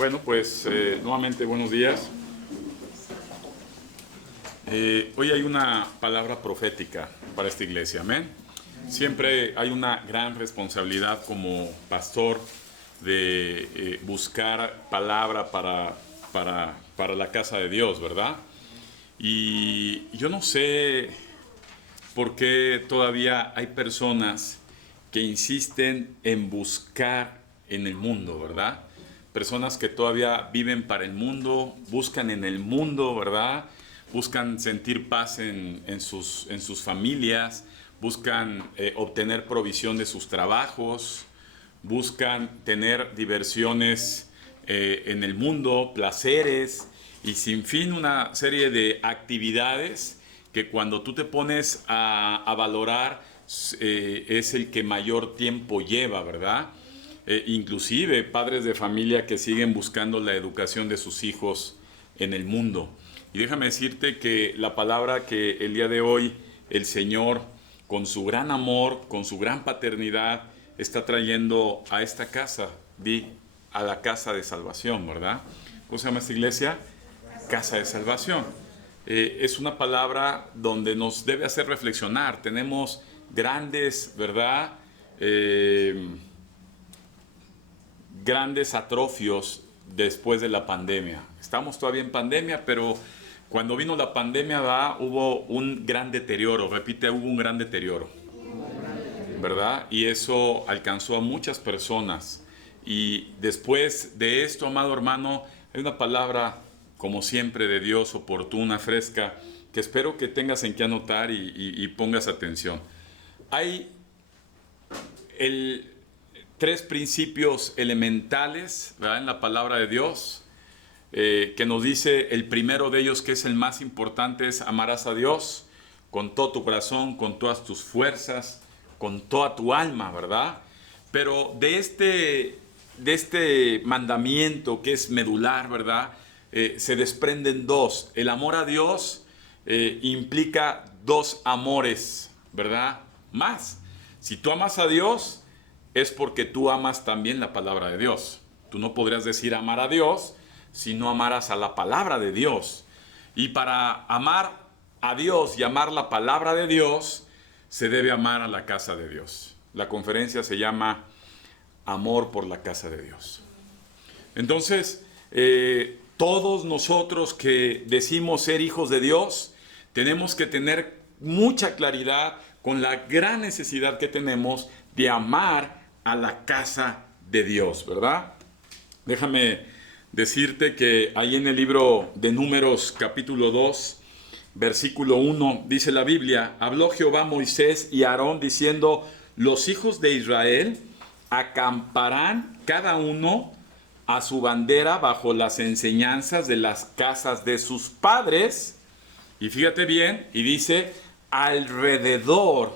Bueno, pues nuevamente buenos días. Hoy hay una palabra profética para esta iglesia, amén. Siempre hay una gran responsabilidad como pastor de buscar palabra para la casa de Dios, ¿verdad? Y yo no sé por qué todavía hay personas que insisten en buscar en el mundo, ¿verdad? Personas que todavía viven para el mundo, buscan en el mundo, ¿verdad? Buscan sentir paz en sus familias, buscan obtener provisión de sus trabajos, buscan tener diversiones en el mundo, placeres y sin fin una serie de actividades que cuando tú te pones a valorar es el que mayor tiempo lleva, ¿verdad? Inclusive padres de familia que siguen buscando la educación de sus hijos en el mundo. Y déjame decirte que la palabra que el día de hoy el Señor, con su gran amor, con su gran paternidad, está trayendo a esta casa, a la casa de salvación, ¿verdad? ¿Cómo se llama esta iglesia? Casa de salvación. Es una palabra donde nos debe hacer reflexionar. Tenemos grandes, ¿verdad? Grandes atrofios después de la pandemia. Estamos todavía en pandemia, pero cuando vino la pandemia hubo un gran deterioro, repite, hubo un gran deterioro, ¿verdad? Y eso alcanzó a muchas personas. Y después de esto, amado hermano, hay una palabra, como siempre, de Dios, oportuna, fresca, que espero que tengas en qué anotar y pongas atención. Hay tres principios elementales, ¿verdad?, en la palabra de Dios, que nos dice el primero de ellos, que es el más importante, es amarás a Dios con todo tu corazón, con todas tus fuerzas, con toda tu alma, ¿verdad? Pero de este mandamiento que es medular, ¿verdad? Se desprenden dos. El amor a Dios implica dos amores, ¿verdad? Más. Si tú amas a Dios, es porque tú amas también la palabra de Dios. Tú no podrías decir amar a Dios si no amaras a la palabra de Dios. Y para amar a Dios y amar la palabra de Dios, se debe amar a la casa de Dios. La conferencia se llama Amor por la casa de Dios. Entonces, todos nosotros que decimos ser hijos de Dios, tenemos que tener mucha claridad con la gran necesidad que tenemos de amar a la casa de Dios, ¿verdad? Déjame decirte que ahí en el libro de Números, capítulo 2, versículo 1, dice la Biblia: habló Jehová a Moisés y a Aarón diciendo: los hijos de Israel acamparán cada uno a su bandera bajo las enseñanzas de las casas de sus padres. Y fíjate bien, y dice: alrededor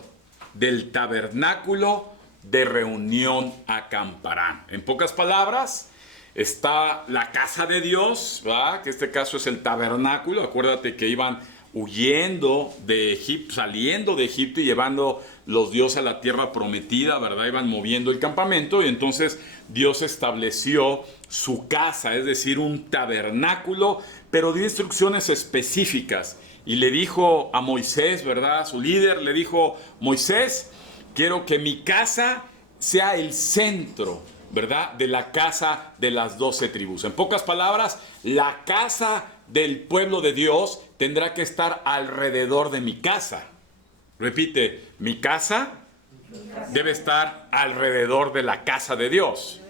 del tabernáculo de reunión acamparán. En pocas palabras, está la casa de Dios, ¿verdad?, que este caso es el tabernáculo. Acuérdate que iban huyendo de Egipto, saliendo de Egipto y llevando los dioses a la tierra prometida, ¿verdad? Iban moviendo el campamento y entonces Dios estableció su casa, es decir, un tabernáculo, pero dio instrucciones específicas. Y le dijo a Moisés, ¿verdad?, su líder, le dijo: Moisés, quiero que mi casa sea el centro, ¿verdad?, de la casa de las 12 tribus. En pocas palabras, la casa del pueblo de Dios tendrá que estar alrededor de mi casa. Repite, mi casa debe estar alrededor de la casa de Dios.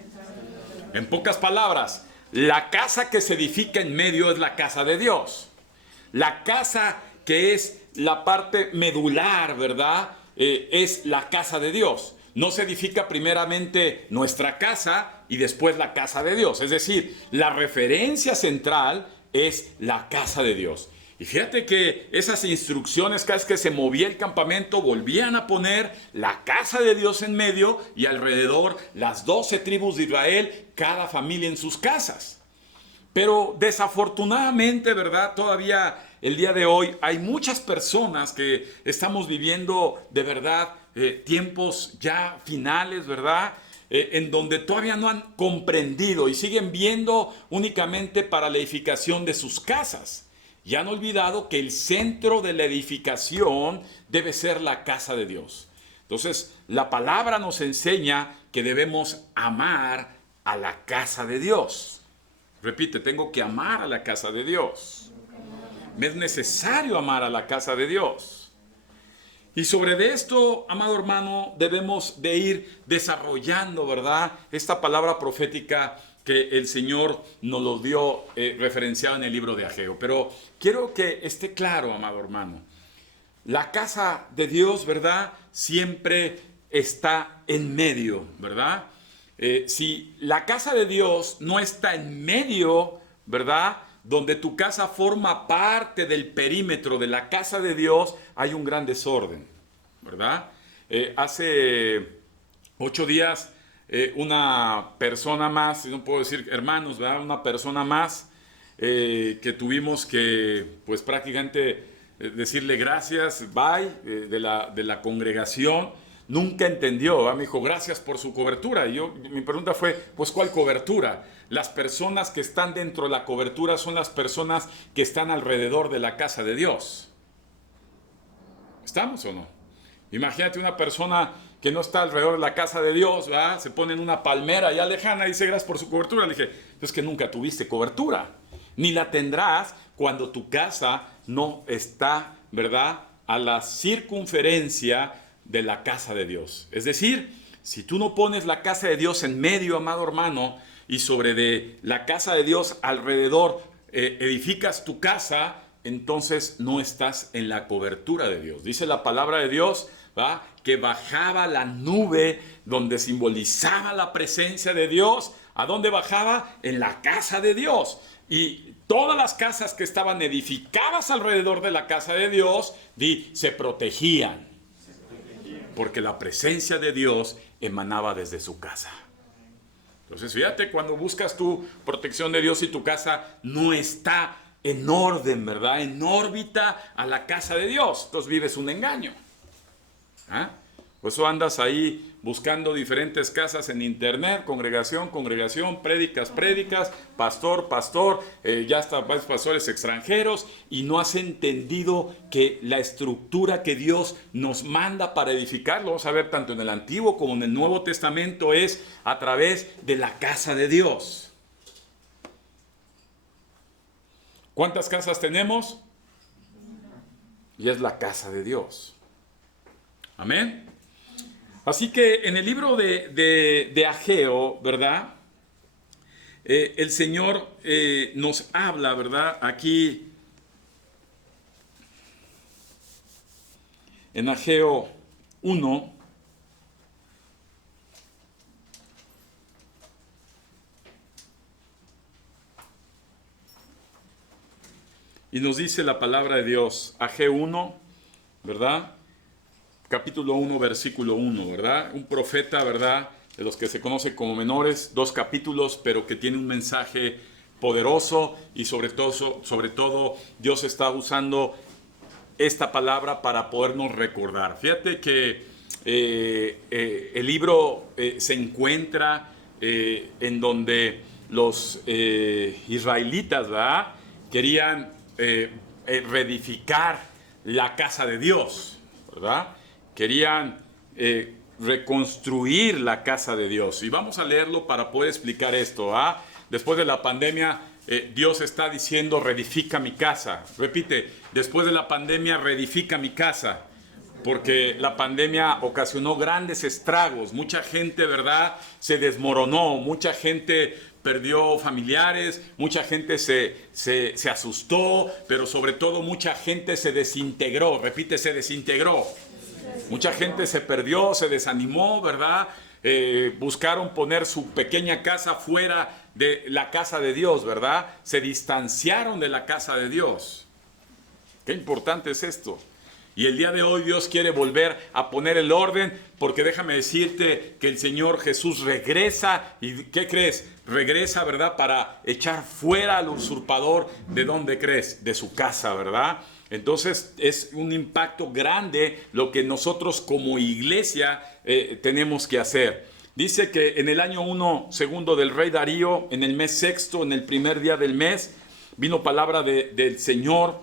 En pocas palabras, la casa que se edifica en medio es la casa de Dios. La casa que es la parte medular, ¿verdad?, es la casa de Dios. No se edifica primeramente nuestra casa y después la casa de Dios. Es decir, la referencia central es la casa de Dios. Y fíjate que esas instrucciones, cada vez que se movía el campamento, volvían a poner la casa de Dios en medio y alrededor las 12 tribus de Israel, cada familia en sus casas. Pero desafortunadamente, ¿verdad?, todavía el día de hoy hay muchas personas que estamos viviendo de verdad tiempos ya finales, ¿verdad?, en donde todavía no han comprendido y siguen viendo únicamente para la edificación de sus casas. Y han olvidado que el centro de la edificación debe ser la casa de Dios. Entonces, la palabra nos enseña que debemos amar a la casa de Dios. Repite, tengo que amar a la casa de Dios. Me es necesario amar a la casa de Dios. Y sobre esto, amado hermano, debemos de ir desarrollando, ¿verdad? Esta palabra profética que el Señor nos lo dio referenciado en el libro de Ageo. Pero quiero que esté claro, amado hermano. La casa de Dios, ¿verdad? Siempre está en medio, ¿verdad? Si la casa de Dios no está en medio, ¿verdad? Donde tu casa forma parte del perímetro de la casa de Dios, hay un gran desorden, ¿verdad? Hace 8 días, una persona más, no puedo decir hermanos, ¿verdad? Una persona más que tuvimos que, pues prácticamente decirle gracias, bye, de la congregación. Nunca entendió, ¿verdad? Me dijo, gracias por su cobertura. Y mi pregunta fue, pues, ¿cuál cobertura? Las personas que están dentro de la cobertura son las personas que están alrededor de la casa de Dios. ¿Estamos o no? Imagínate una persona que no está alrededor de la casa de Dios, ¿verdad? Se pone en una palmera allá lejana y dice, gracias por su cobertura. Le dije, es que nunca tuviste cobertura. Ni la tendrás cuando tu casa no está, ¿verdad?, a la circunferencia de la casa de Dios. Es decir, si tú no pones la casa de Dios en medio, amado hermano, y sobre de la casa de Dios alrededor edificas tu casa, entonces no estás en la cobertura de Dios. Dice la palabra de Dios, ¿va?, que bajaba la nube donde simbolizaba la presencia de Dios. ¿A dónde bajaba? En la casa de Dios. Y todas las casas que estaban edificadas alrededor de la casa de Dios se protegían, porque la presencia de Dios emanaba desde su casa. Entonces, fíjate, cuando buscas tu protección de Dios y tu casa no está en orden, ¿verdad?, en órbita a la casa de Dios, entonces vives un engaño. ¿Ah? Por eso andas ahí buscando diferentes casas en internet, congregación, prédicas, pastor, ya hasta pastores extranjeros, y no has entendido que la estructura que Dios nos manda para edificar, lo vamos a ver tanto en el Antiguo como en el Nuevo Testamento, es a través de la casa de Dios. ¿Cuántas casas tenemos? Y es la casa de Dios. Amén. Así que en el libro de Ageo, ¿verdad? El Señor nos habla, ¿verdad? Aquí en Ageo 1. Y nos dice la palabra de Dios, Ageo 1, ¿verdad? Capítulo 1, versículo 1, ¿verdad? Un profeta, ¿verdad?, de los que se conoce como menores, 2 capítulos, pero que tiene un mensaje poderoso, y sobre todo Dios está usando esta palabra para podernos recordar. Fíjate que el libro se encuentra en donde los israelitas, ¿verdad?, querían reedificar la casa de Dios, ¿verdad? Querían reconstruir la casa de Dios. Y vamos a leerlo para poder explicar esto. Después de la pandemia, Dios está diciendo, reedifica mi casa. Repite, después de la pandemia, reedifica mi casa. Porque la pandemia ocasionó grandes estragos. Mucha gente, ¿verdad?, se desmoronó. Mucha gente perdió familiares, mucha gente se asustó, pero sobre todo mucha gente se desintegró. Repite, se desintegró. Mucha gente se perdió, se desanimó, ¿verdad? Buscaron poner su pequeña casa fuera de la casa de Dios, ¿verdad? Se distanciaron de la casa de Dios. Qué importante es esto. Y el día de hoy Dios quiere volver a poner el orden, porque déjame decirte que el Señor Jesús regresa. ¿Y qué crees? Regresa, ¿verdad?, para echar fuera al usurpador. ¿De dónde crees? De su casa, ¿verdad? Entonces es un impacto grande lo que nosotros como iglesia tenemos que hacer. Dice que en el año 1 segundo del rey Darío, en el mes sexto, en el primer día del mes, vino palabra del Señor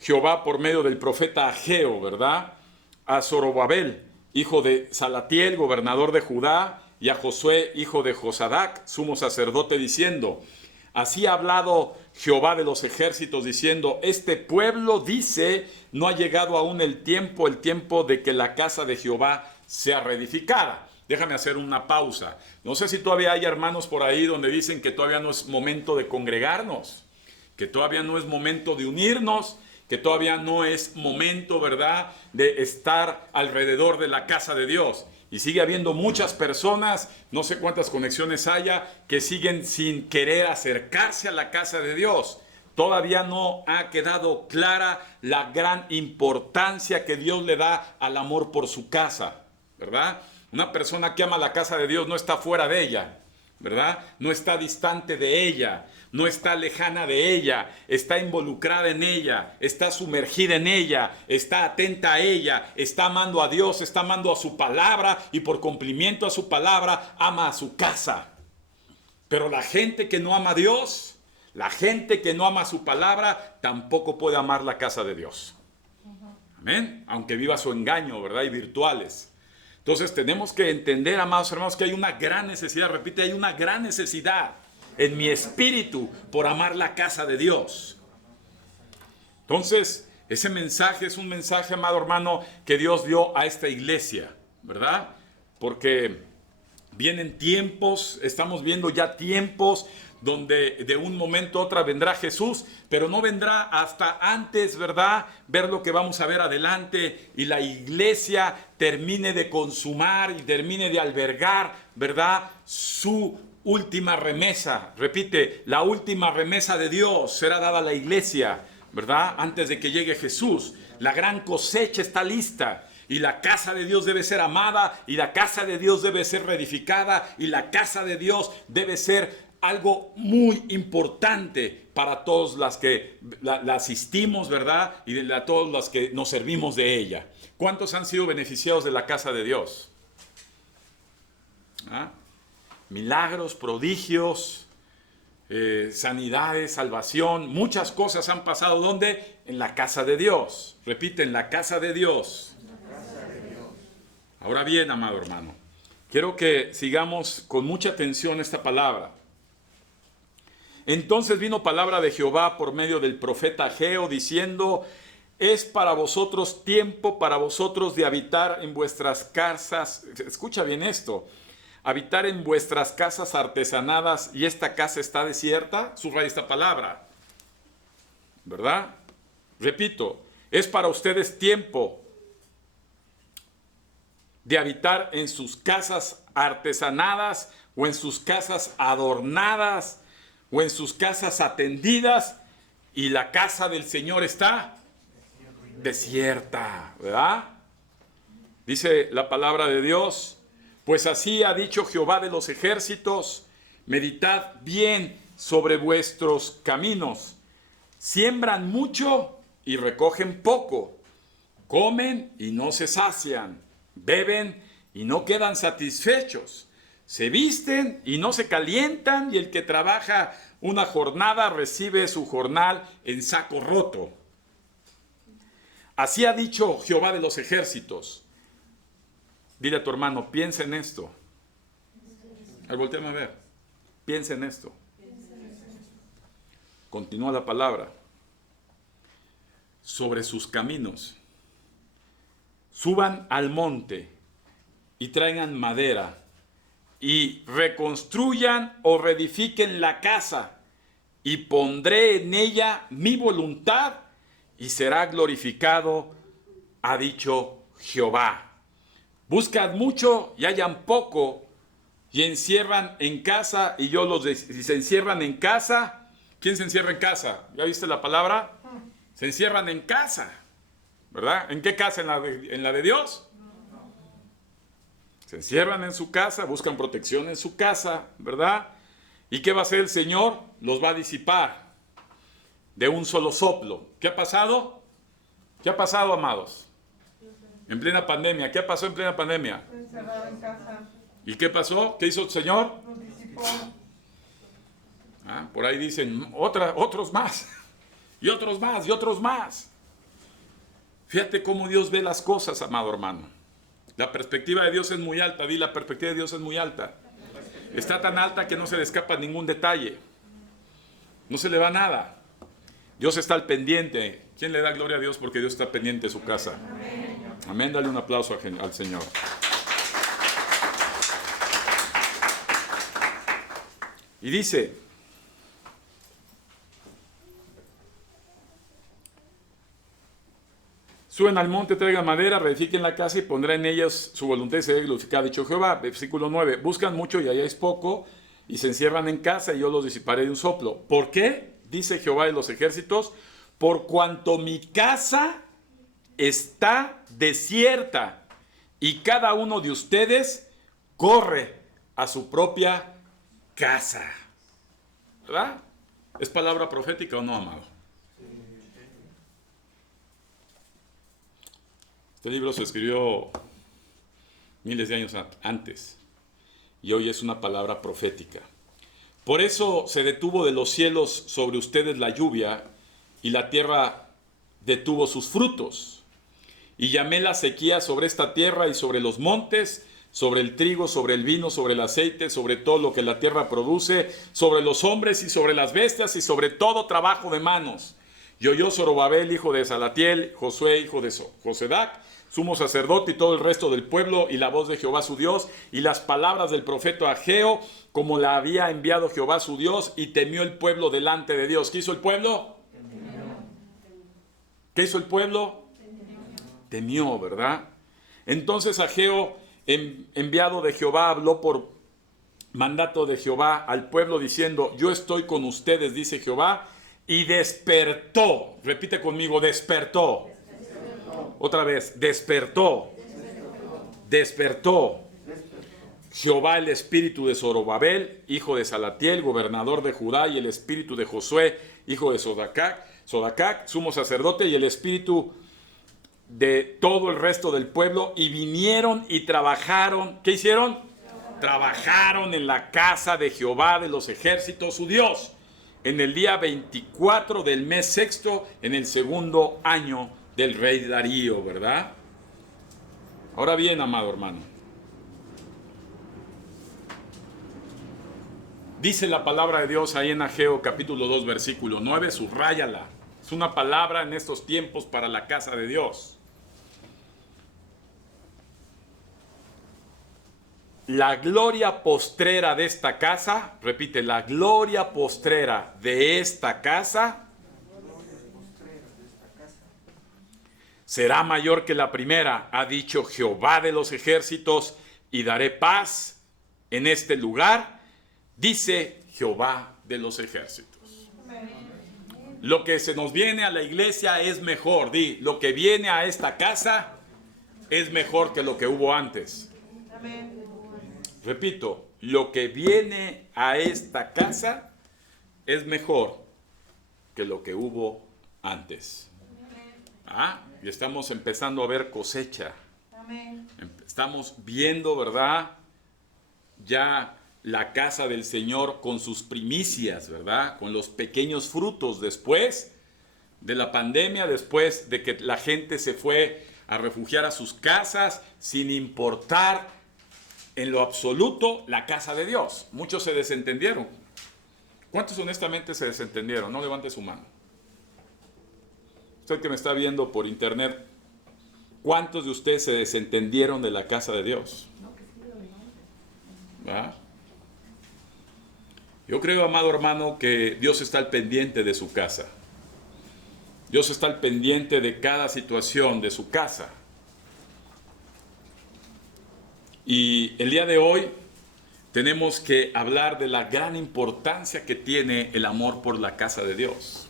Jehová por medio del profeta Ageo, ¿verdad? A Zorobabel, hijo de Salatiel, gobernador de Judá, y a Josué, hijo de Josadac, sumo sacerdote, diciendo: así ha hablado Jehová de los ejércitos, diciendo: este pueblo dice, no ha llegado aún el tiempo de que la casa de Jehová sea reedificada. Déjame hacer una pausa. No sé si todavía hay hermanos por ahí donde dicen que todavía no es momento de congregarnos, que todavía no es momento de unirnos, que todavía no es momento, ¿verdad?, de estar alrededor de la casa de Dios. Y sigue habiendo muchas personas, no sé cuántas conexiones haya, que siguen sin querer acercarse a la casa de Dios. Todavía no ha quedado clara la gran importancia que Dios le da al amor por su casa, ¿verdad? Una persona que ama la casa de Dios no está fuera de ella, ¿verdad? No está distante de ella, no está lejana de ella, está involucrada en ella, está sumergida en ella, está atenta a ella, está amando a Dios, está amando a su palabra y por cumplimiento a su palabra ama a su casa. Pero la gente que no ama a Dios, la gente que no ama su palabra, tampoco puede amar la casa de Dios. Amén. Aunque viva su engaño, ¿verdad? Y virtuales. Entonces tenemos que entender, amados hermanos, que hay una gran necesidad, repite, hay una gran necesidad en mi espíritu por amar la casa de Dios. Entonces, ese mensaje es un mensaje, amado hermano, que Dios dio a esta iglesia, ¿verdad? Porque vienen tiempos, estamos viendo ya tiempos donde de un momento a otro vendrá Jesús, pero no vendrá hasta antes, ¿verdad?, ver lo que vamos a ver adelante y la iglesia termine de consumar y termine de albergar, ¿verdad?, su última remesa. Repite, la última remesa de Dios será dada a la iglesia, ¿verdad?, antes de que llegue Jesús. La gran cosecha está lista. Y la casa de Dios debe ser amada, y la casa de Dios debe ser reedificada, y la casa de Dios debe ser algo muy importante para todos las que la asistimos, ¿verdad? Y de todos los que nos servimos de ella. ¿Cuántos han sido beneficiados de la casa de Dios? ¿Ah? Milagros, prodigios, sanidades, salvación, muchas cosas han pasado. ¿Dónde? En la casa de Dios. Repite, en la casa de Dios. Ahora bien, amado hermano, quiero que sigamos con mucha atención esta palabra. Entonces vino palabra de Jehová por medio del profeta Ageo, diciendo: es para vosotros tiempo, para vosotros de habitar en vuestras casas. Escucha bien esto: habitar en vuestras casas artesanadas, y esta casa está desierta. Subraya esta palabra, ¿verdad? Repito, es para ustedes tiempo de habitar en sus casas artesanadas, o en sus casas adornadas, o en sus casas atendidas, y la casa del Señor está desierta, ¿verdad? Dice la palabra de Dios: pues así ha dicho Jehová de los ejércitos, meditad bien sobre vuestros caminos. Siembran mucho y recogen poco, comen y no se sacian, beben y no quedan satisfechos, se visten y no se calientan, y el que trabaja una jornada recibe su jornal en saco roto. Así ha dicho Jehová de los ejércitos. Dile a tu hermano, piensa en esto. Voltéame a ver. Piensa en esto. Continúa la palabra. Sobre sus caminos. Suban al monte y traigan madera, y reconstruyan o reedifiquen la casa, y pondré en ella mi voluntad, y será glorificado, ha dicho Jehová. Buscad mucho y hallan poco, y encierran en casa, y si se encierran en casa, ¿quién se encierra en casa? ¿Ya viste la palabra? Se encierran en casa, ¿verdad? ¿En qué casa? ¿En la de Dios? Se encierran en su casa, buscan protección en su casa, ¿verdad? ¿Y qué va a hacer el Señor? Los va a disipar de un solo soplo. ¿Qué ha pasado? ¿Qué ha pasado, amados? En plena pandemia. ¿Qué pasó en plena pandemia? Encerrado en casa. ¿Y qué pasó? ¿Qué hizo el Señor? Nos disipó. Por ahí dicen otros más. Y otros más, y otros más. Fíjate cómo Dios ve las cosas, amado hermano. La perspectiva de Dios es muy alta. Di, la perspectiva de Dios es muy alta. Está tan alta que no se le escapa ningún detalle. No se le va nada. Dios está al pendiente. ¿Quién le da gloria a Dios porque Dios está pendiente de su casa? Amén. Dale un aplauso al Señor. Y dice: suben al monte, traigan madera, reedifiquen la casa y pondrá en ellas su voluntad y será glorificada. Dicho Jehová. Versículo 9. Buscan mucho y halláis poco, y se encierran en casa, y yo los disiparé de un soplo. ¿Por qué? Dice Jehová de los ejércitos: por cuanto mi casa está desierta, y cada uno de ustedes corre a su propia casa. ¿Verdad? ¿Es palabra profética o no, amado? Este libro se escribió miles de años antes y hoy es una palabra profética. Por eso se detuvo de los cielos sobre ustedes la lluvia y la tierra detuvo sus frutos. Y llamé la sequía sobre esta tierra y sobre los montes, sobre el trigo, sobre el vino, sobre el aceite, sobre todo lo que la tierra produce, sobre los hombres y sobre las bestias y sobre todo trabajo de manos. Y oyó Zorobabel, hijo de Salatiel, Josué, hijo de Josedac, sumo sacerdote, y todo el resto del pueblo, y la voz de Jehová su Dios, y las palabras del profeta Ageo, como la había enviado Jehová su Dios, y temió el pueblo delante de Dios. ¿Qué hizo el pueblo? ¿Qué hizo el pueblo? Temió, ¿verdad? Entonces Ageo, enviado de Jehová, habló por mandato de Jehová al pueblo diciendo: yo estoy con ustedes, dice Jehová. Y despertó, repite conmigo, despertó. Otra vez, despertó. Despertó Jehová el espíritu de Zorobabel, hijo de Salatiel, gobernador de Judá, y el espíritu de Josué, hijo de Sodacac, sumo sacerdote, y el espíritu de todo el resto del pueblo, y vinieron y trabajaron. ¿Qué hicieron? Trabajaron en la casa de Jehová de los ejércitos, su Dios, en el día 24 del mes sexto, en el segundo año del rey Darío, ¿verdad? Ahora bien, amado hermano, dice la palabra de Dios ahí en Ageo capítulo 2 versículo 9, subráyala. Es una palabra en estos tiempos para la casa de Dios. La gloria postrera de esta casa, repite, la gloria postrera de esta casa será mayor que la primera, ha dicho Jehová de los ejércitos, y daré paz en este lugar, dice Jehová de los ejércitos. Lo que se nos viene a la iglesia es mejor, lo que viene a esta casa es mejor que lo que hubo antes. Repito, lo que viene a esta casa es mejor que lo que hubo antes. Y estamos empezando a ver cosecha. Estamos viendo, ¿verdad? Ya la casa del Señor con sus primicias, ¿verdad? Con los pequeños frutos después de la pandemia, después de que la gente se fue a refugiar a sus casas sin importar en lo absoluto la casa de Dios. Muchos se desentendieron. ¿Cuántos honestamente se desentendieron? No levante su mano. Usted que me está viendo por internet, ¿cuántos de ustedes se desentendieron de la casa de Dios? ¿Verdad? Yo creo, amado hermano, que Dios está al pendiente de su casa. Dios está al pendiente de cada situación de su casa. Y el día de hoy tenemos que hablar de la gran importancia que tiene el amor por la casa de Dios.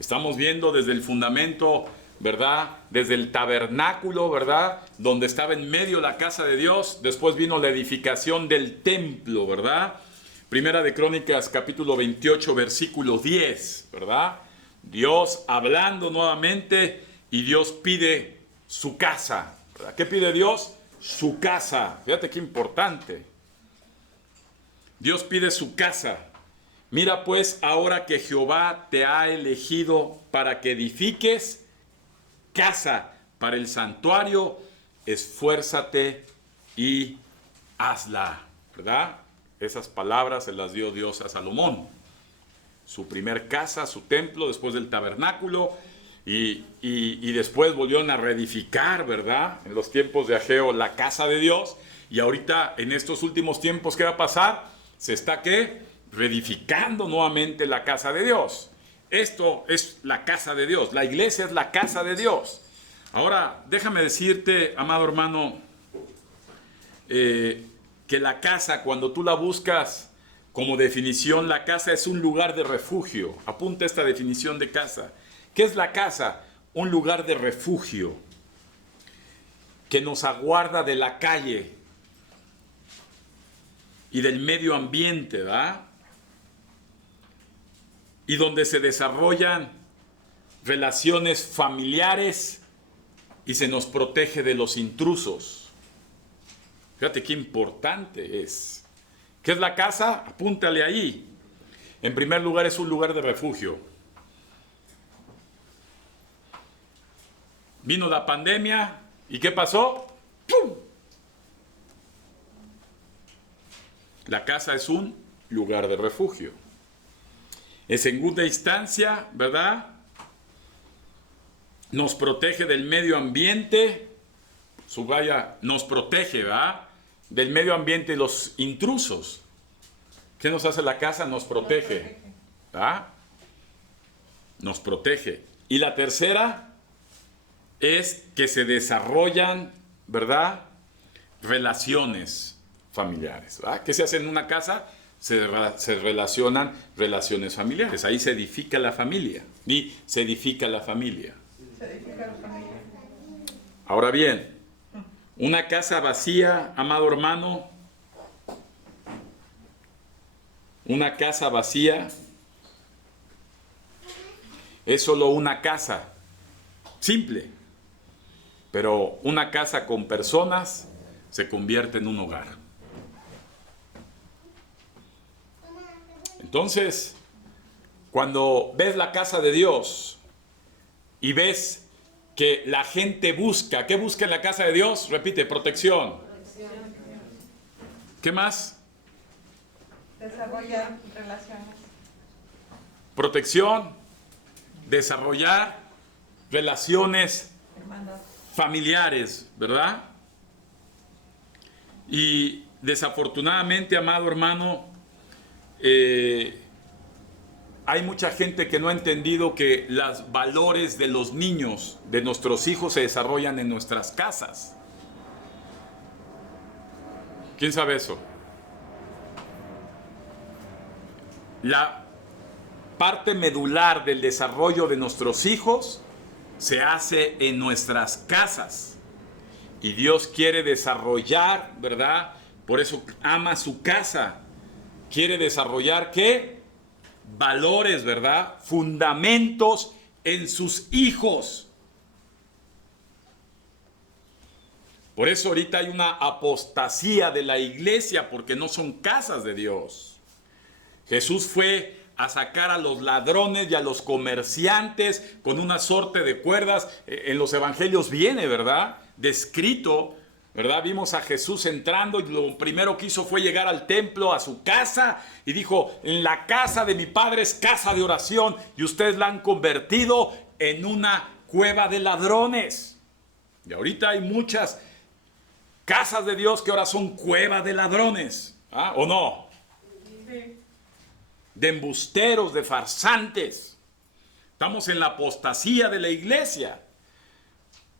Estamos viendo desde el fundamento, ¿verdad? Desde el tabernáculo, ¿verdad? Donde estaba en medio la casa de Dios. Después vino la edificación del templo, ¿verdad? Primera de Crónicas, capítulo 28, versículo 10, ¿verdad? Dios hablando nuevamente y Dios pide su casa, ¿verdad? ¿Qué pide Dios? su casa. Fíjate qué importante. Dios pide su casa. Mira pues ahora que Jehová te ha elegido para que edifiques casa para el santuario, esfuérzate y hazla, ¿verdad? Esas palabras se las dio Dios a Salomón. Su primer casa, su templo, después del tabernáculo, y después volvieron a reedificar, ¿verdad? En los tiempos de Ageo, la casa de Dios. Y ahorita, en estos últimos tiempos, ¿qué va a pasar? Se está, ¿qué? Reedificando nuevamente la casa de Dios. Esto es la casa de Dios. La iglesia es la casa de Dios. Ahora, déjame decirte, amado hermano, que la casa, cuando tú la buscas como definición, la casa es un lugar de refugio. Apunta esta definición de casa. ¿Qué es la casa? Un lugar de refugio que nos aguarda de la calle y del medio ambiente, ¿verdad? Y donde se desarrollan relaciones familiares y se nos protege de los intrusos. Fíjate qué importante es. ¿Qué es la casa? Apúntale ahí. En primer lugar, es un lugar de refugio. Vino la pandemia y ¿qué pasó? ¡Pum! La casa es un lugar de refugio. En segunda instancia, ¿verdad? Nos protege del medio ambiente. Subraya, nos protege, ¿verdad? Del medio ambiente y los intrusos. ¿Qué nos hace la casa? Nos protege. ¿Verdad? Nos protege. Y la tercera es que se desarrollan, ¿verdad? Relaciones familiares, ¿verdad? ¿Qué se hace en una casa? Se relacionan relaciones familiares. Ahí se edifica la familia. Y se edifica la familia. Ahora bien, una casa vacía, amado hermano, una casa vacía es solo una casa, simple, pero una casa con personas se convierte en un hogar. Entonces, cuando ves la casa de Dios y ves que la gente busca, ¿qué busca en la casa de Dios? Repite, protección. ¿Qué más? Desarrollar relaciones. Protección, desarrollar relaciones familiares, ¿verdad? Y desafortunadamente, amado hermano, hay mucha gente que no ha entendido que los valores de los niños, de nuestros hijos, se desarrollan en nuestras casas. ¿Quién sabe eso? La parte medular del desarrollo de nuestros hijos se hace en nuestras casas. Y Dios quiere desarrollar, ¿verdad? Por eso ama su casa. Quiere desarrollar, ¿qué? Valores, ¿verdad? Fundamentos en sus hijos. Por eso ahorita hay una apostasía de la iglesia, porque no son casas de Dios. Jesús fue a sacar a los ladrones y a los comerciantes con una sorte de cuerdas. En los evangelios viene, ¿verdad? Descrito, ¿verdad? Vimos a Jesús entrando y lo primero que hizo fue llegar al templo, a su casa, y dijo: en la casa de mi padre es casa de oración y ustedes la han convertido en una cueva de ladrones. Y ahorita hay muchas casas de Dios que ahora son cuevas de ladrones, ¿ah? ¿O no? Sí. De embusteros, de farsantes. Estamos en la apostasía de la iglesia,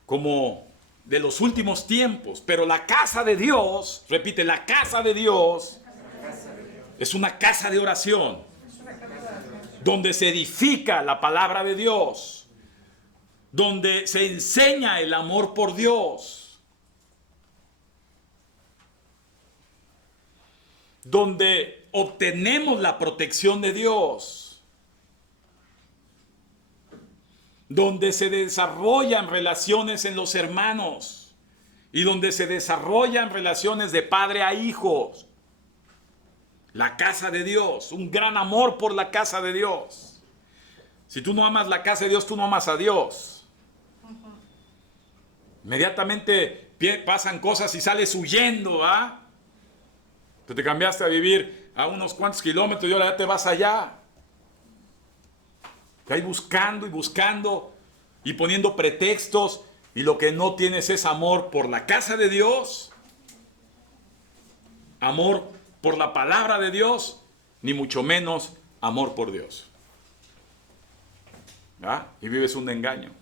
como de los últimos tiempos. Pero la casa de Dios, repite, la casa de Dios es una casa de oración, donde se edifica la palabra de Dios, donde se enseña el amor por Dios, donde obtenemos la protección de Dios, donde se desarrollan relaciones en los hermanos y donde se desarrollan relaciones de padre a hijos. La casa de Dios, un gran amor por la casa de Dios. Si tú no amas la casa de Dios, tú no amas a Dios. Inmediatamente pasan cosas y sales huyendo, ¿ah? Tú te cambiaste a vivir a unos cuantos kilómetros y ahora ya te vas allá. Ahí buscando y buscando y poniendo pretextos, y lo que no tienes es amor por la casa de Dios, amor por la palabra de Dios, ni mucho menos amor por Dios. ¿Ah? Y vives un engaño.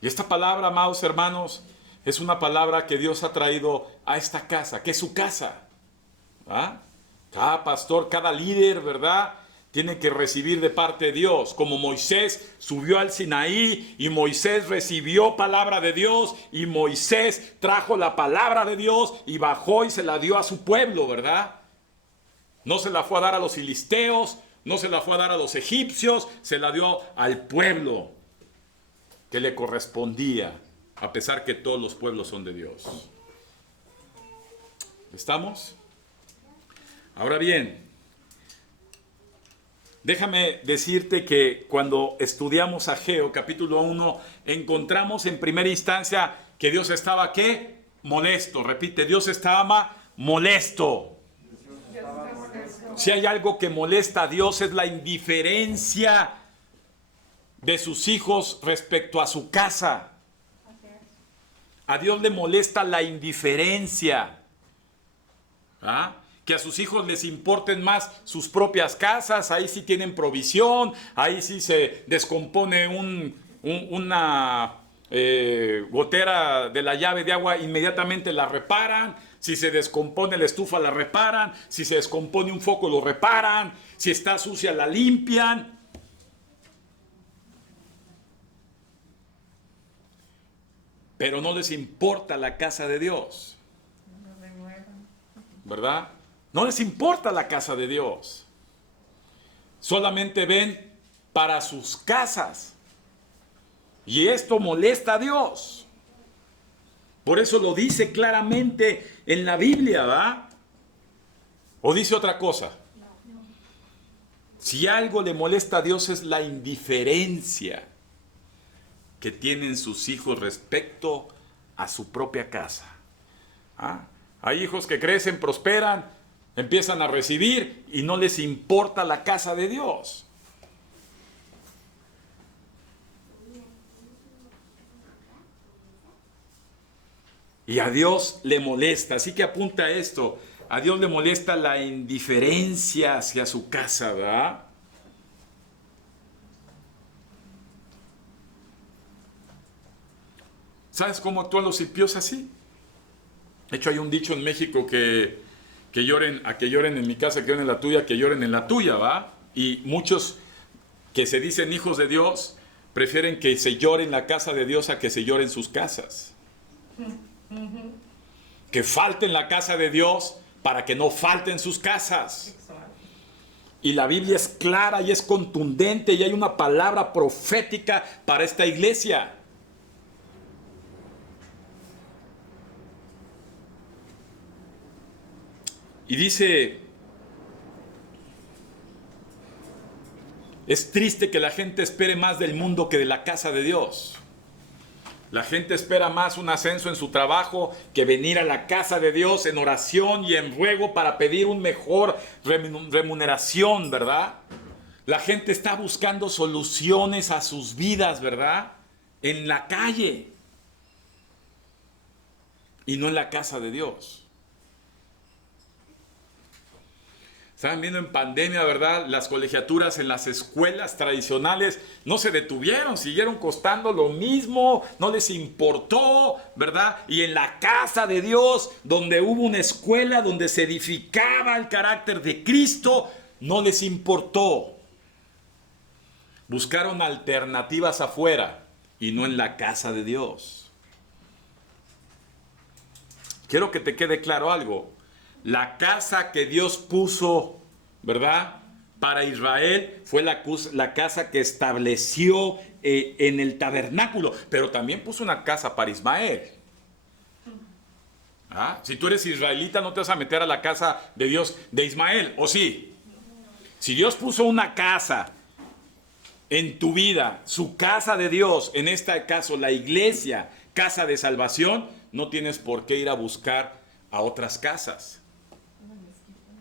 Y esta palabra, amados hermanos, es una palabra que Dios ha traído a esta casa, que es su casa. ¿Ah? Cada pastor, cada líder, ¿verdad?, tiene que recibir de parte de Dios. Como Moisés subió al Sinaí y Moisés recibió palabra de Dios y Moisés trajo la palabra de Dios y bajó y se la dio a su pueblo, ¿verdad? No se la fue a dar a los filisteos, no se la fue a dar a los egipcios, se la dio al pueblo que le correspondía, a pesar que todos los pueblos son de Dios. ¿Estamos? Ahora bien, déjame decirte que cuando estudiamos Ageo, capítulo 1, encontramos en primera instancia que Dios estaba, ¿qué? Molesto. Repite, Dios estaba molesto. Si hay algo que molesta a Dios es la indiferencia de sus hijos respecto a su casa. A Dios le molesta la indiferencia. ¿Ah? Que a sus hijos les importen más sus propias casas, ahí sí tienen provisión, ahí sí se descompone una gotera de la llave de agua, inmediatamente la reparan. Si se descompone la estufa, la reparan. Si se descompone un foco, lo reparan. Si está sucia, la limpian. Pero no les importa la casa de Dios, ¿verdad? No les importa la casa de Dios. Solamente ven para sus casas. Y esto molesta a Dios. Por eso lo dice claramente en la Biblia, ¿va? ¿O dice otra cosa? Si algo le molesta a Dios es la indiferencia que tienen sus hijos respecto a su propia casa. ¿Ah? Hay hijos que crecen, prosperan, empiezan a recibir y no les importa la casa de Dios. Y a Dios le molesta, así que apunta a esto, a Dios le molesta la indiferencia hacia su casa, ¿verdad? ¿Sabes cómo actúan los impíos así? De hecho, hay un dicho en México que lloren en mi casa, que lloren en la tuya, que lloren en la tuya, ¿va? Y muchos que se dicen hijos de Dios prefieren que se llore en la casa de Dios a que se llore en sus casas. Que falte en la casa de Dios para que no falte en sus casas. Y la Biblia es clara y es contundente y hay una palabra profética para esta iglesia. Y dice, es triste que la gente espere más del mundo que de la casa de Dios. La gente espera más un ascenso en su trabajo que venir a la casa de Dios en oración y en ruego para pedir una mejor remuneración, ¿verdad? La gente está buscando soluciones a sus vidas, ¿verdad? En la calle y no en la casa de Dios. Estaban viendo en pandemia, ¿verdad? Las colegiaturas en las escuelas tradicionales no se detuvieron, siguieron costando lo mismo, no les importó, ¿verdad? Y en la casa de Dios, donde hubo una escuela, donde se edificaba el carácter de Cristo, no les importó. Buscaron alternativas afuera y no en la casa de Dios. Quiero que te quede claro algo. La casa que Dios puso, ¿verdad?, para Israel fue la casa que estableció en el tabernáculo, pero también puso una casa para Ismael. ¿Ah? Si tú eres israelita, no te vas a meter a la casa de Dios de Ismael, ¿o sí? Si Dios puso una casa en tu vida, su casa de Dios, en este caso la iglesia, casa de salvación, no tienes por qué ir a buscar a otras casas.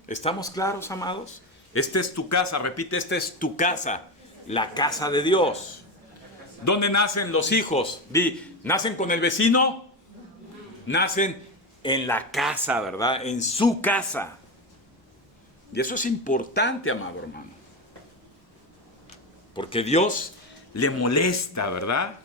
¿Estamos claros, amados? Esta es tu casa, repite, esta es tu casa, la casa de Dios. ¿Dónde nacen los hijos? ¿Nacen con el vecino? Nacen en la casa, ¿verdad? En su casa. Y eso es importante, amado hermano. Porque Dios le molesta, ¿verdad?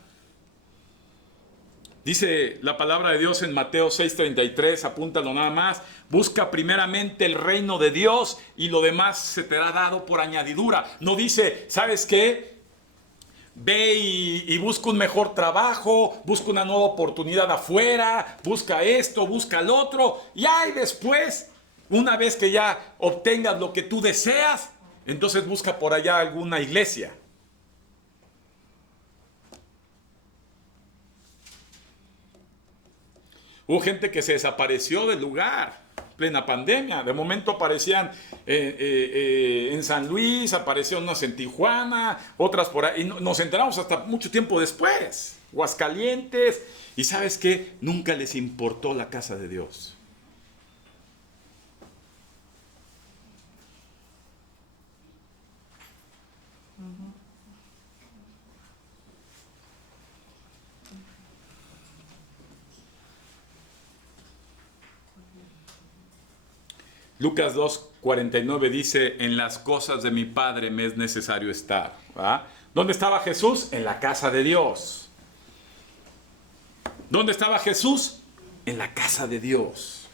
Dice la palabra de Dios en Mateo 6:33, apúntalo nada más. Busca primeramente el reino de Dios y lo demás se te hará dado por añadidura. No dice, ¿sabes qué? Ve y busca un mejor trabajo, busca una nueva oportunidad afuera, busca esto, busca el otro. Y después, una vez que ya obtengas lo que tú deseas, entonces busca por allá alguna iglesia. Hubo gente que se desapareció del lugar, plena pandemia. De momento aparecían en San Luis, aparecieron unas en Tijuana, otras por ahí. Y nos enteramos hasta mucho tiempo después. Aguascalientes. Y ¿sabes qué? Nunca les importó la casa de Dios. Lucas 2:49 dice, en las cosas de mi Padre me es necesario estar. ¿Va? ¿Dónde estaba Jesús? En la casa de Dios. ¿Dónde estaba Jesús? En la casa de Dios.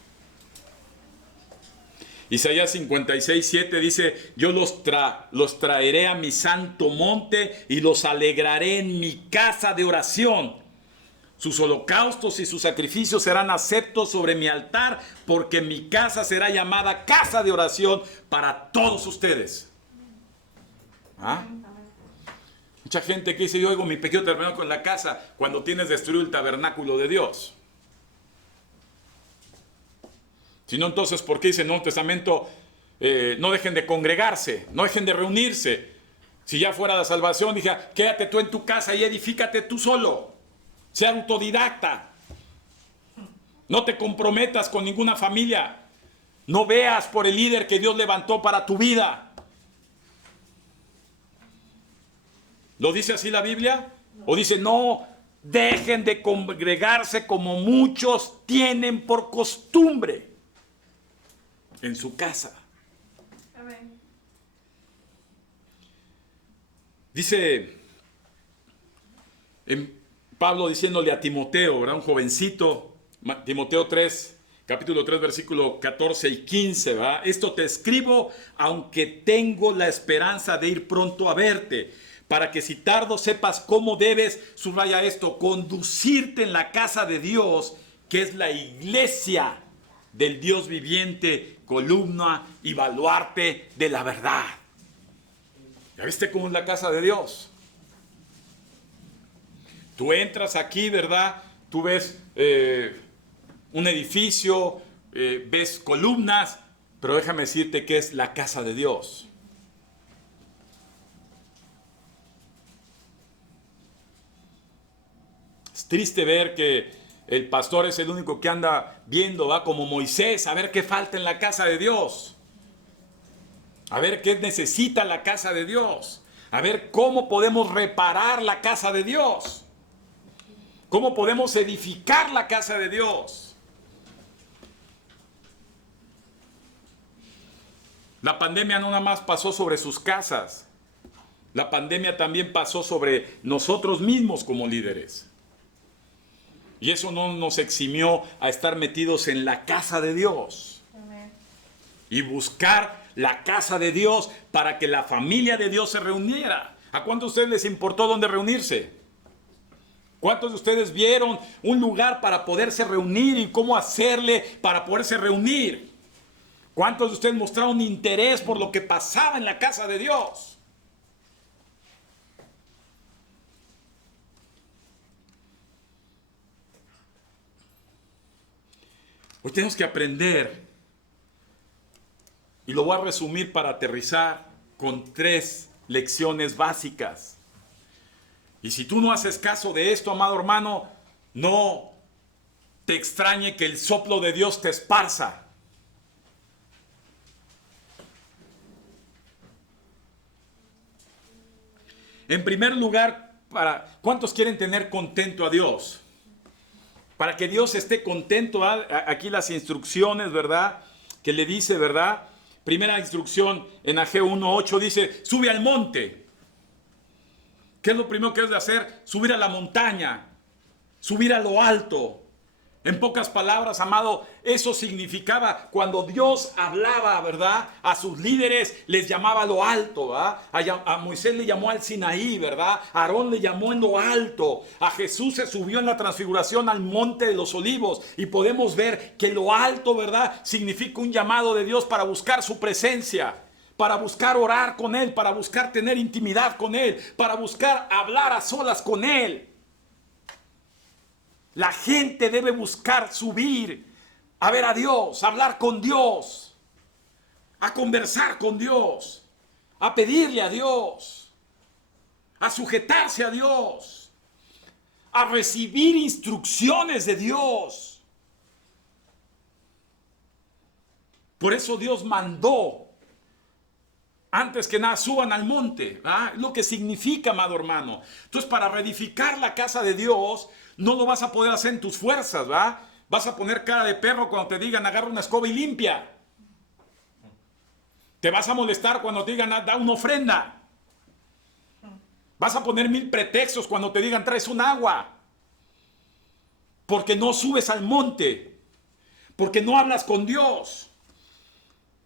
Isaías 56:7 dice, yo los traeré a mi santo monte y los alegraré en mi casa de oración. Sus holocaustos y sus sacrificios serán aceptos sobre mi altar, porque mi casa será llamada casa de oración para todos ustedes. ¿Ah? Mucha gente que dice, yo oigo mi pequeño tabernáculo con la casa, cuando tienes destruido el tabernáculo de Dios. Si no, entonces, ¿por qué dice en el Nuevo Testamento, no dejen de congregarse, no dejen de reunirse? Si ya fuera la salvación, dije, quédate tú en tu casa y edifícate tú solo. Sea autodidacta. No te comprometas con ninguna familia. No veas por el líder que Dios levantó para tu vida. ¿Lo dice así la Biblia? ¿O dice, no, dejen de congregarse como muchos tienen por costumbre en su casa? Amén. Dice Pablo diciéndole a Timoteo, ¿verdad? Un jovencito, Timoteo 3, capítulo 3, versículo 14 y 15, ¿verdad? Esto te escribo, aunque tengo la esperanza de ir pronto a verte, para que si tardo sepas cómo debes, subraya esto, conducirte en la casa de Dios, que es la iglesia del Dios viviente, columna y baluarte de la verdad. ¿Ya viste cómo es la casa de Dios? Tú entras aquí, ¿verdad? Tú ves un edificio, ves columnas, pero déjame decirte que es la casa de Dios. Es triste ver que el pastor es el único que anda viendo, va como Moisés, a ver qué falta en la casa de Dios. A ver qué necesita la casa de Dios. A ver cómo podemos reparar la casa de Dios. ¿Cómo podemos edificar la casa de Dios? La pandemia no nada más pasó sobre sus casas. La pandemia también pasó sobre nosotros mismos como líderes. Y eso no nos eximió a estar metidos en la casa de Dios. Amén. Y buscar la casa de Dios para que la familia de Dios se reuniera. ¿A cuántos de ustedes les importó dónde reunirse? ¿Cuántos de ustedes vieron un lugar para poderse reunir y cómo hacerle para poderse reunir? ¿Cuántos de ustedes mostraron interés por lo que pasaba en la casa de Dios? Hoy tenemos que aprender, y lo voy a resumir para aterrizar con 3 lecciones básicas. Y si tú no haces caso de esto, amado hermano, no te extrañe que el soplo de Dios te esparza. En primer lugar, ¿cuántos quieren tener contento a Dios? Para que Dios esté contento, aquí las instrucciones, ¿verdad? Que le dice, ¿verdad? Primera instrucción en Ageo 1:8 dice, sube al monte. ¿Qué es lo primero que debes de hacer? Subir a la montaña, subir a lo alto. En pocas palabras, amado, eso significaba cuando Dios hablaba, ¿verdad? A sus líderes les llamaba a lo alto, ¿verdad? A Moisés le llamó al Sinaí, ¿verdad? A Aarón le llamó en lo alto. A Jesús se subió en la transfiguración al monte de los olivos. Y podemos ver que lo alto, ¿verdad? Significa un llamado de Dios para buscar su presencia, para buscar orar con Él, para buscar tener intimidad con Él, para buscar hablar a solas con Él. La gente debe buscar subir a ver a Dios, a hablar con Dios, a conversar con Dios, a pedirle a Dios, a sujetarse a Dios, a recibir instrucciones de Dios. Por eso Dios mandó, antes que nada, suban al monte. Lo que significa, amado hermano. Entonces, para reedificar la casa de Dios, no lo vas a poder hacer en tus fuerzas, ¿va? Vas a poner cara de perro cuando te digan agarra una escoba y limpia. Te vas a molestar cuando te digan da una ofrenda. Vas a poner 1000 pretextos cuando te digan traes un agua. Porque no subes al monte. Porque no hablas con Dios.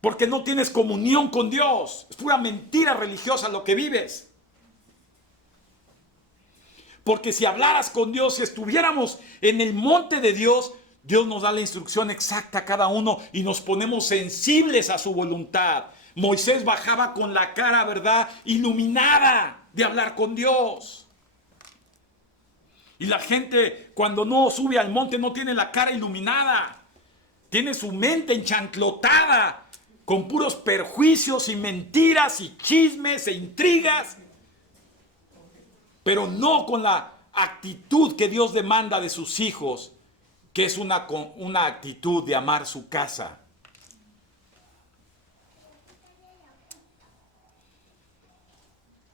Porque no tienes comunión con Dios. Es pura mentira religiosa lo que vives. Porque si hablaras con Dios, si estuviéramos en el monte de Dios, Dios nos da la instrucción exacta a cada uno y nos ponemos sensibles a su voluntad. Moisés bajaba con la cara, ¿verdad?, iluminada de hablar con Dios. Y la gente cuando no sube al monte no tiene la cara iluminada. Tiene su mente enchanclotada con puros perjuicios y mentiras y chismes e intrigas. Pero no con la actitud que Dios demanda de sus hijos, que es una actitud de amar su casa.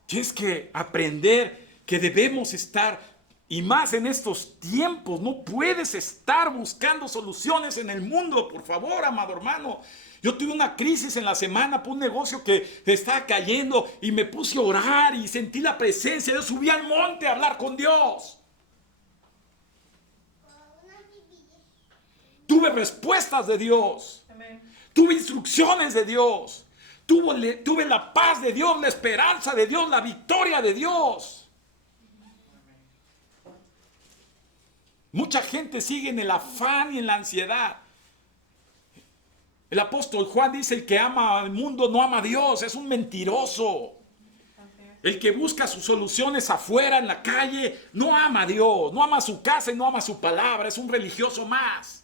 Tienes que aprender que debemos estar, y más en estos tiempos, no puedes estar buscando soluciones en el mundo, por favor, amado hermano. Yo tuve una crisis en la semana por un negocio que estaba cayendo y me puse a orar y sentí la presencia. Yo subí al monte a hablar con Dios. Tuve respuestas de Dios. Amén. Tuve instrucciones de Dios. Tuve la paz de Dios, la esperanza de Dios, la victoria de Dios. Mucha gente sigue en el afán y en la ansiedad. El apóstol Juan dice, el que ama al mundo no ama a Dios, es un mentiroso. El que busca sus soluciones afuera, en la calle, no ama a Dios, no ama a su casa y no ama a su palabra, es un religioso más,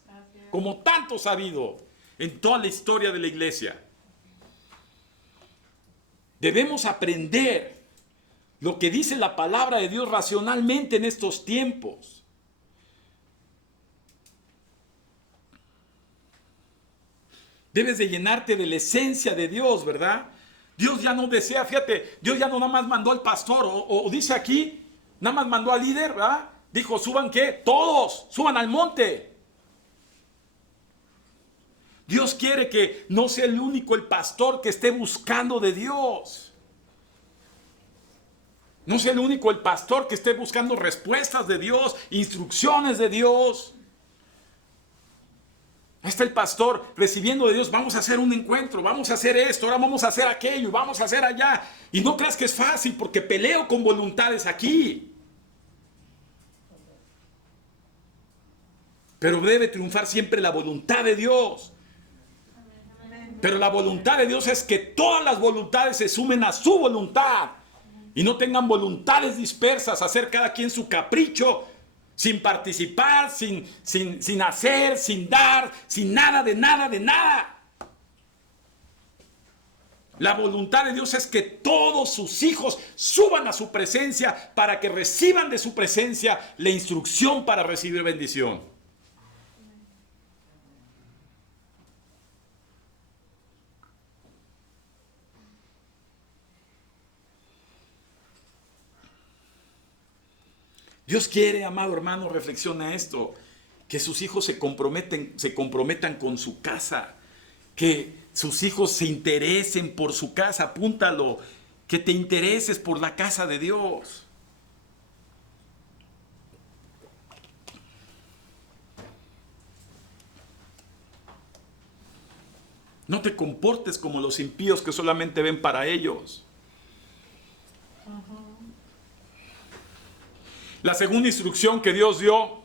como tantos ha habido en toda la historia de la iglesia. Debemos aprender lo que dice la palabra de Dios racionalmente en estos tiempos. Debes de llenarte de la esencia de Dios, ¿verdad? Dios ya no desea, fíjate, Dios ya no nada más mandó al pastor, o dice aquí, nada más mandó al líder, ¿verdad? Dijo, ¿suban qué? Todos, suban al monte. Dios quiere que no sea el único el pastor que esté buscando de Dios. No sea el único el pastor que esté buscando respuestas de Dios, instrucciones de Dios. Ahí está el pastor recibiendo de Dios, vamos a hacer un encuentro, vamos a hacer esto, ahora vamos a hacer aquello, vamos a hacer allá. Y no creas que es fácil porque peleo con voluntades aquí. Pero debe triunfar siempre la voluntad de Dios. Pero la voluntad de Dios es que todas las voluntades se sumen a su voluntad y no tengan voluntades dispersas, hacer cada quien su capricho, sin participar, sin hacer, sin dar, sin nada de nada de nada. La voluntad de Dios es que todos sus hijos suban a su presencia para que reciban de su presencia la instrucción para recibir bendición. Dios quiere, amado hermano, reflexiona esto, que sus hijos se comprometan con su casa, que sus hijos se interesen por su casa, apúntalo, que te intereses por la casa de Dios. No te comportes como los impíos que solamente ven para ellos. La segunda instrucción que Dios dio,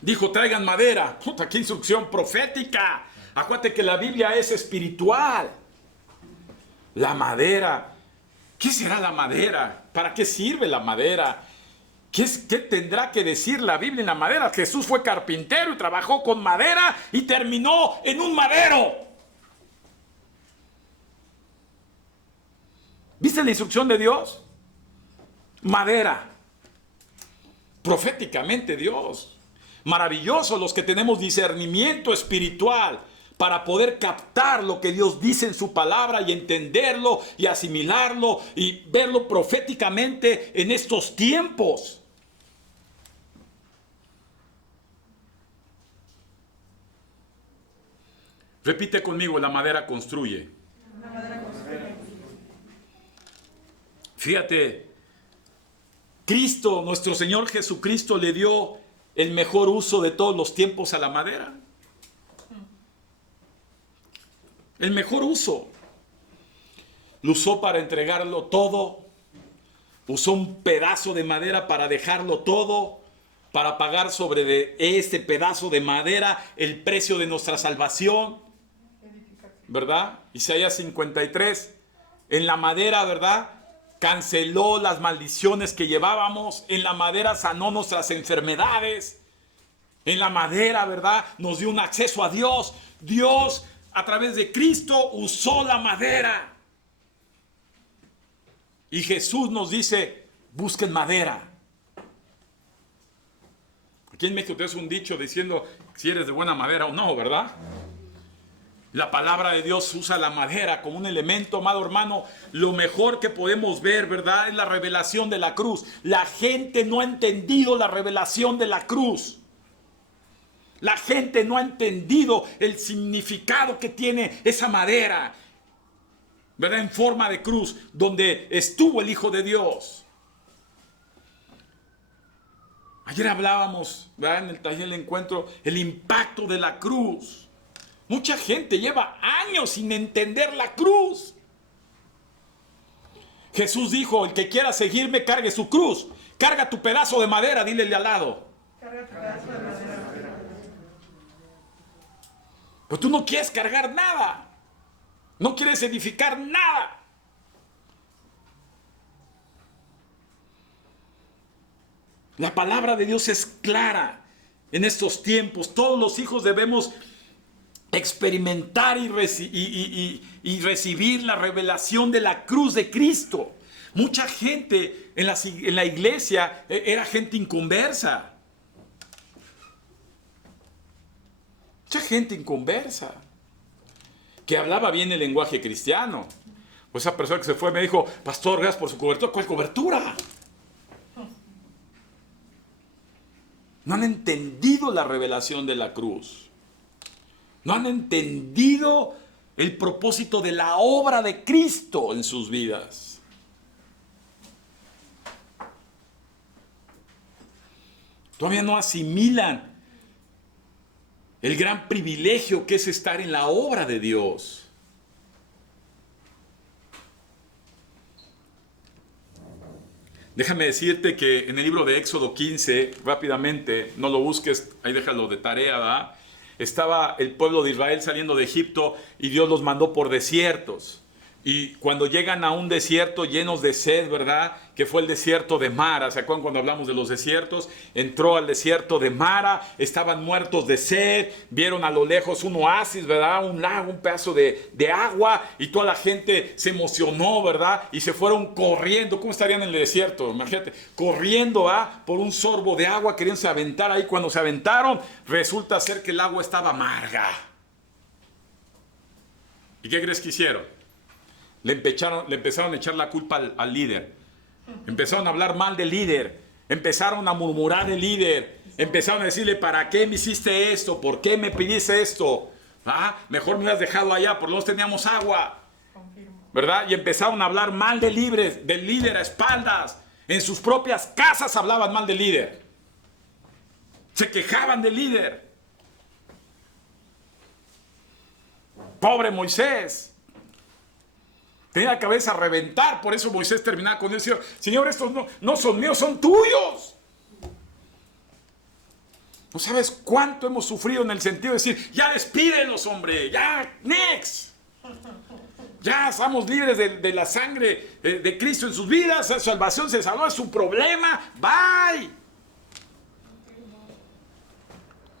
dijo, traigan madera. Puta, qué instrucción profética. Acuérdate que la Biblia es espiritual. La madera. ¿Qué será la madera? ¿Para qué sirve la madera? ¿Qué tendrá que decir la Biblia en la madera? Jesús fue carpintero y trabajó con madera y terminó en un madero. ¿Viste la instrucción de Dios? Madera. Proféticamente Dios. Maravilloso los que tenemos discernimiento espiritual para poder captar lo que Dios dice en su palabra y entenderlo y asimilarlo y verlo proféticamente en estos tiempos. Repite conmigo, la madera construye. La madera construye. Fíjate, Cristo, nuestro Señor Jesucristo, le dio el mejor uso de todos los tiempos a la madera. El mejor uso. Lo usó para entregarlo todo. Usó un pedazo de madera para dejarlo todo. Para pagar sobre este pedazo de madera el precio de nuestra salvación. ¿Verdad? Isaías 53. En la madera, ¿verdad? Canceló las maldiciones que llevábamos. En la madera sanó nuestras enfermedades. En la madera, ¿verdad? Nos dio un acceso a Dios. Dios, a través de Cristo, usó la madera. Y Jesús nos dice, busquen madera. Aquí en México es un dicho diciendo si eres de buena madera o no, ¿verdad? La palabra de Dios usa la madera como un elemento, amado hermano. Lo mejor que podemos ver, ¿verdad? Es la revelación de la cruz. La gente no ha entendido la revelación de la cruz. La gente no ha entendido el significado que tiene esa madera, ¿verdad? En forma de cruz, donde estuvo el Hijo de Dios. Ayer hablábamos, ¿verdad? En el taller del encuentro, el impacto de la cruz. Mucha gente lleva años sin entender la cruz. Jesús dijo, el que quiera seguirme, cargue su cruz. Carga tu pedazo de madera, dile al lado. Carga tu pedazo de madera. Pero tú no quieres cargar nada. No quieres edificar nada. La palabra de Dios es clara en estos tiempos. Todos los hijos debemos experimentar y recibir la revelación de la cruz de Cristo. Mucha gente en la iglesia era gente inconversa. Mucha gente inconversa que hablaba bien el lenguaje cristiano. Pues esa persona que se fue me dijo, pastor, gracias por su cobertura. ¿Cuál cobertura? No han entendido la revelación de la cruz. No han entendido el propósito de la obra de Cristo en sus vidas. Todavía no asimilan el gran privilegio que es estar en la obra de Dios. Déjame decirte que en el libro de Éxodo 15, rápidamente, no lo busques, ahí déjalo de tarea, ¿verdad? estaba el pueblo de Israel saliendo de Egipto y Dios los mandó por desiertos. Y cuando llegan a un desierto llenos de sed, ¿verdad? Que fue el desierto de Mara. ¿Se acuerdan cuando hablamos de los desiertos? Entró al desierto de Mara, estaban muertos de sed, vieron a lo lejos un oasis, ¿verdad? Un lago, un pedazo de agua, y toda la gente se emocionó, ¿verdad? Y se fueron corriendo. ¿Cómo estarían en el desierto? Imagínate, corriendo, ¿verdad? Por un sorbo de agua, queriéndose aventar ahí. Cuando se aventaron, resulta ser que el agua estaba amarga. ¿Y qué crees que hicieron? Le empezaron a echar la culpa al líder. Empezaron a hablar mal del líder. Empezaron a murmurar del líder. Empezaron a decirle, ¿para qué me hiciste esto? ¿Por qué me pediste esto? Mejor me hubieras dejado allá, por lo menos teníamos agua. ¿Verdad? Y empezaron a hablar mal del líder a espaldas. En sus propias casas hablaban mal del líder. Se quejaban del líder. Pobre Moisés. Tenía la cabeza a reventar, por eso Moisés terminaba con él. Señor, estos no son míos, son tuyos. No sabes cuánto hemos sufrido en el sentido de decir, ya despídelos, hombre, ya, next. Ya somos libres de la sangre de Cristo en sus vidas, su salvación se salvó, es su problema, bye.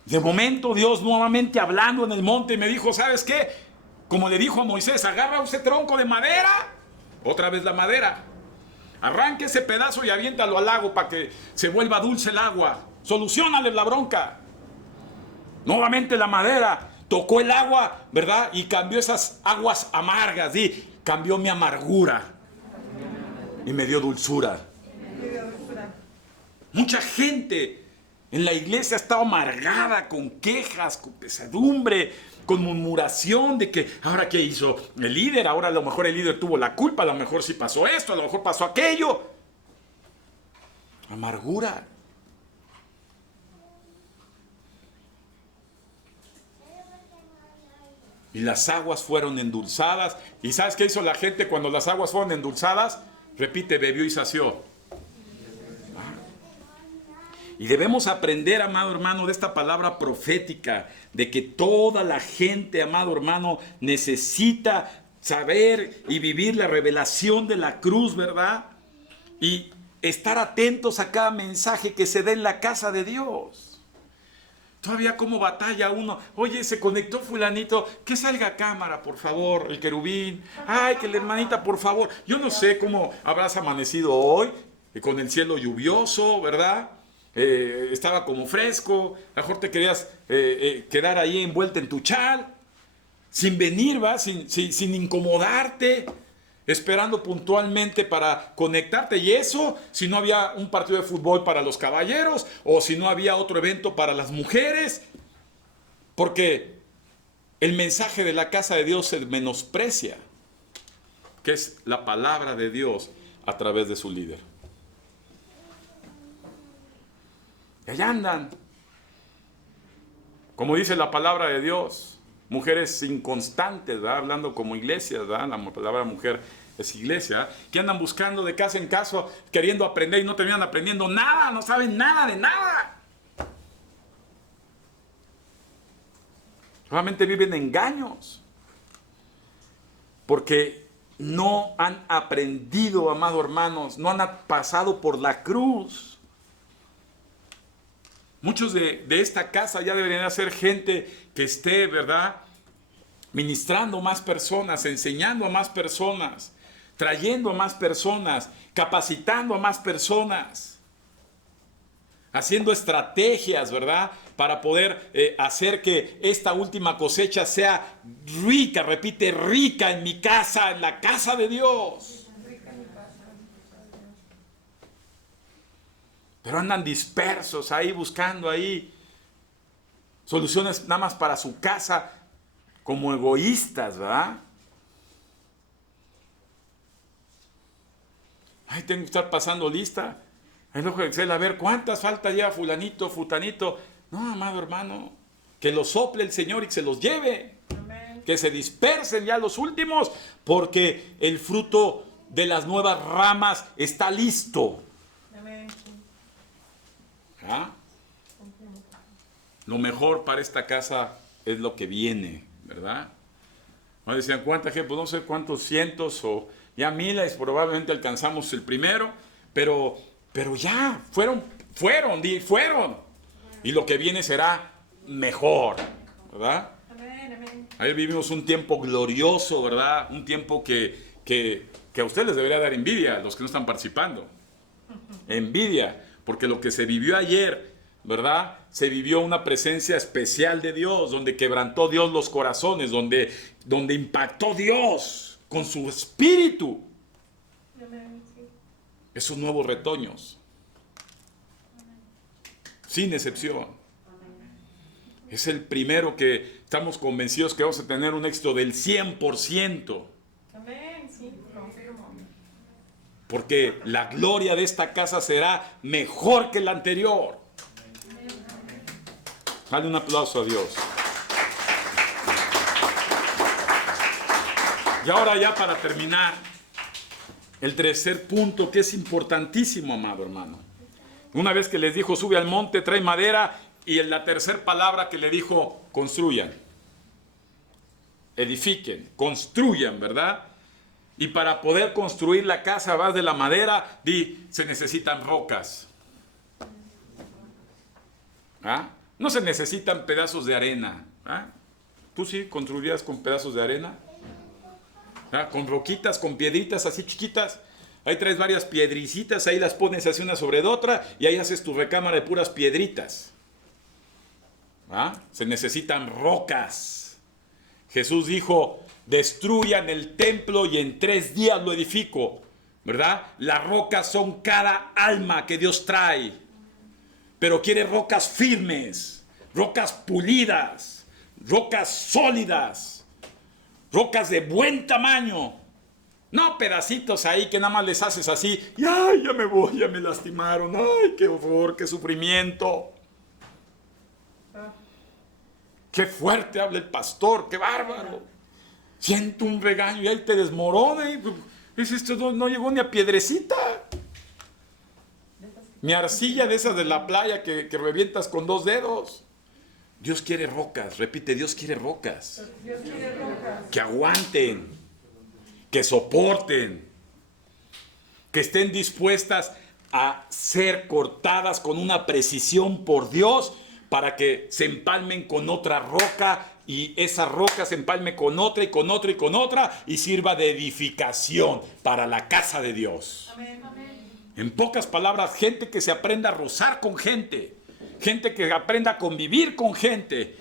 De momento Dios nuevamente hablando en el monte me dijo, ¿sabes qué? Como le dijo a Moisés, agarra ese tronco de madera, otra vez la madera, arranque ese pedazo y aviéntalo al lago para que se vuelva dulce el agua, solucionale la bronca. Nuevamente la madera tocó el agua, ¿verdad? Y cambió esas aguas amargas, y cambió mi amargura y me dio dulzura. Mucha gente en la iglesia ha estado amargada, con quejas, con pesadumbre, con murmuración de que ahora qué hizo el líder, ahora a lo mejor el líder tuvo la culpa, a lo mejor sí pasó esto, a lo mejor pasó aquello. Amargura. Y las aguas fueron endulzadas. ¿Y sabes qué hizo la gente cuando las aguas fueron endulzadas? Repite, bebió y sació. Y debemos aprender, amado hermano, de esta palabra profética, de que toda la gente, amado hermano, necesita saber y vivir la revelación de la cruz, ¿verdad? Y estar atentos a cada mensaje que se dé en la casa de Dios. Todavía como batalla uno, oye, se conectó fulanito, que salga a cámara, por favor, el querubín. Ay, que la hermanita, por favor. Yo no sé cómo habrás amanecido hoy, con el cielo lluvioso, ¿verdad? Estaba como fresco, a lo mejor te querías quedar ahí envuelta en tu chal, sin venir, ¿va? Sin incomodarte, esperando puntualmente para conectarte. Y eso, si no había un partido de fútbol para los caballeros, o si no había otro evento para las mujeres, porque el mensaje de la casa de Dios se menosprecia, que es la palabra de Dios a través de su líder. Y allá andan, como dice la palabra de Dios, mujeres inconstantes, ¿verdad? Hablando como iglesias, ¿verdad? La palabra mujer es iglesia, que andan buscando de casa en casa, queriendo aprender y no terminan aprendiendo nada, no saben nada de nada. Solamente viven engaños, porque no han aprendido, amados hermanos, no han pasado por la cruz. Muchos de esta casa ya deberían ser gente que esté, ¿verdad?, ministrando a más personas, enseñando a más personas, trayendo a más personas, capacitando a más personas, haciendo estrategias, ¿verdad?, para poder hacer que esta última cosecha sea rica, repite, rica en mi casa, en la casa de Dios. Pero andan dispersos ahí, buscando ahí soluciones nada más para su casa, como egoístas, ¿verdad? Ay, tengo que estar pasando lista. Hay ojo de Excel, a ver cuántas falta ya fulanito, futanito. No, amado hermano, que los sople el Señor y que se los lleve. Amén. Que se dispersen ya los últimos, porque el fruto de las nuevas ramas está listo. ¿Ah? Lo mejor para esta casa es lo que viene, ¿verdad? No decían, ¿cuánta gente? Pues no sé cuántos cientos o ya miles, probablemente alcanzamos el primero, pero ya, fueron. Y lo que viene será mejor, ¿verdad? Amén, amén. Ahí vivimos un tiempo glorioso, ¿verdad? Un tiempo que a ustedes les debería dar envidia, a los que no están participando. Envidia, porque lo que se vivió ayer, ¿verdad? Se vivió una presencia especial de Dios, donde quebrantó Dios los corazones, donde impactó Dios con su espíritu Amén, sí. esos nuevos retoños. Sin excepción. Es el primero que estamos convencidos que vamos a tener un éxito del 100%. Amén, sí, confirmo. Porque la gloria de esta casa será mejor que la anterior. Dale un aplauso a Dios. Y ahora ya para terminar, el tercer punto que es importantísimo, amado hermano. Una vez que les dijo, sube al monte, trae madera, y en la tercera palabra que le dijo, construyan. Edifiquen, construyan, ¿verdad? Y para poder construir la casa a base de la madera, se necesitan rocas. ¿Ah? No se necesitan pedazos de arena. ¿Ah? ¿Tú sí construirías con pedazos de arena? ¿Ah? Con roquitas, con piedritas así chiquitas. Ahí traes varias piedricitas, ahí las pones así una sobre otra y ahí haces tu recámara de puras piedritas. ¿Ah? Se necesitan rocas. Jesús dijo, destruyan el templo y en 3 días lo edifico. ¿Verdad? Las rocas son cada alma que Dios trae. Pero quiere rocas firmes, rocas pulidas, rocas sólidas, rocas de buen tamaño. No pedacitos ahí que nada más les haces así y ¡ay, ya me voy, ya me lastimaron! ¡Ay, qué horror, qué sufrimiento! ¡Qué fuerte habla el pastor, qué bárbaro! Siento un regaño y ahí te desmorona y esto no llegó ni a piedrecita. Mi arcilla de esas de la playa que revientas con 2 dedos. Dios quiere rocas, repite, Dios quiere rocas. Dios quiere rocas. Que aguanten, que soporten, que estén dispuestas a ser cortadas con una precisión por Dios para que se empalmen con otra roca y esa roca se empalme con otra y con otra y con otra y sirva de edificación para la casa de Dios. Amén, amén. En pocas palabras, gente que se aprenda a rozar con gente, gente que aprenda a convivir con gente,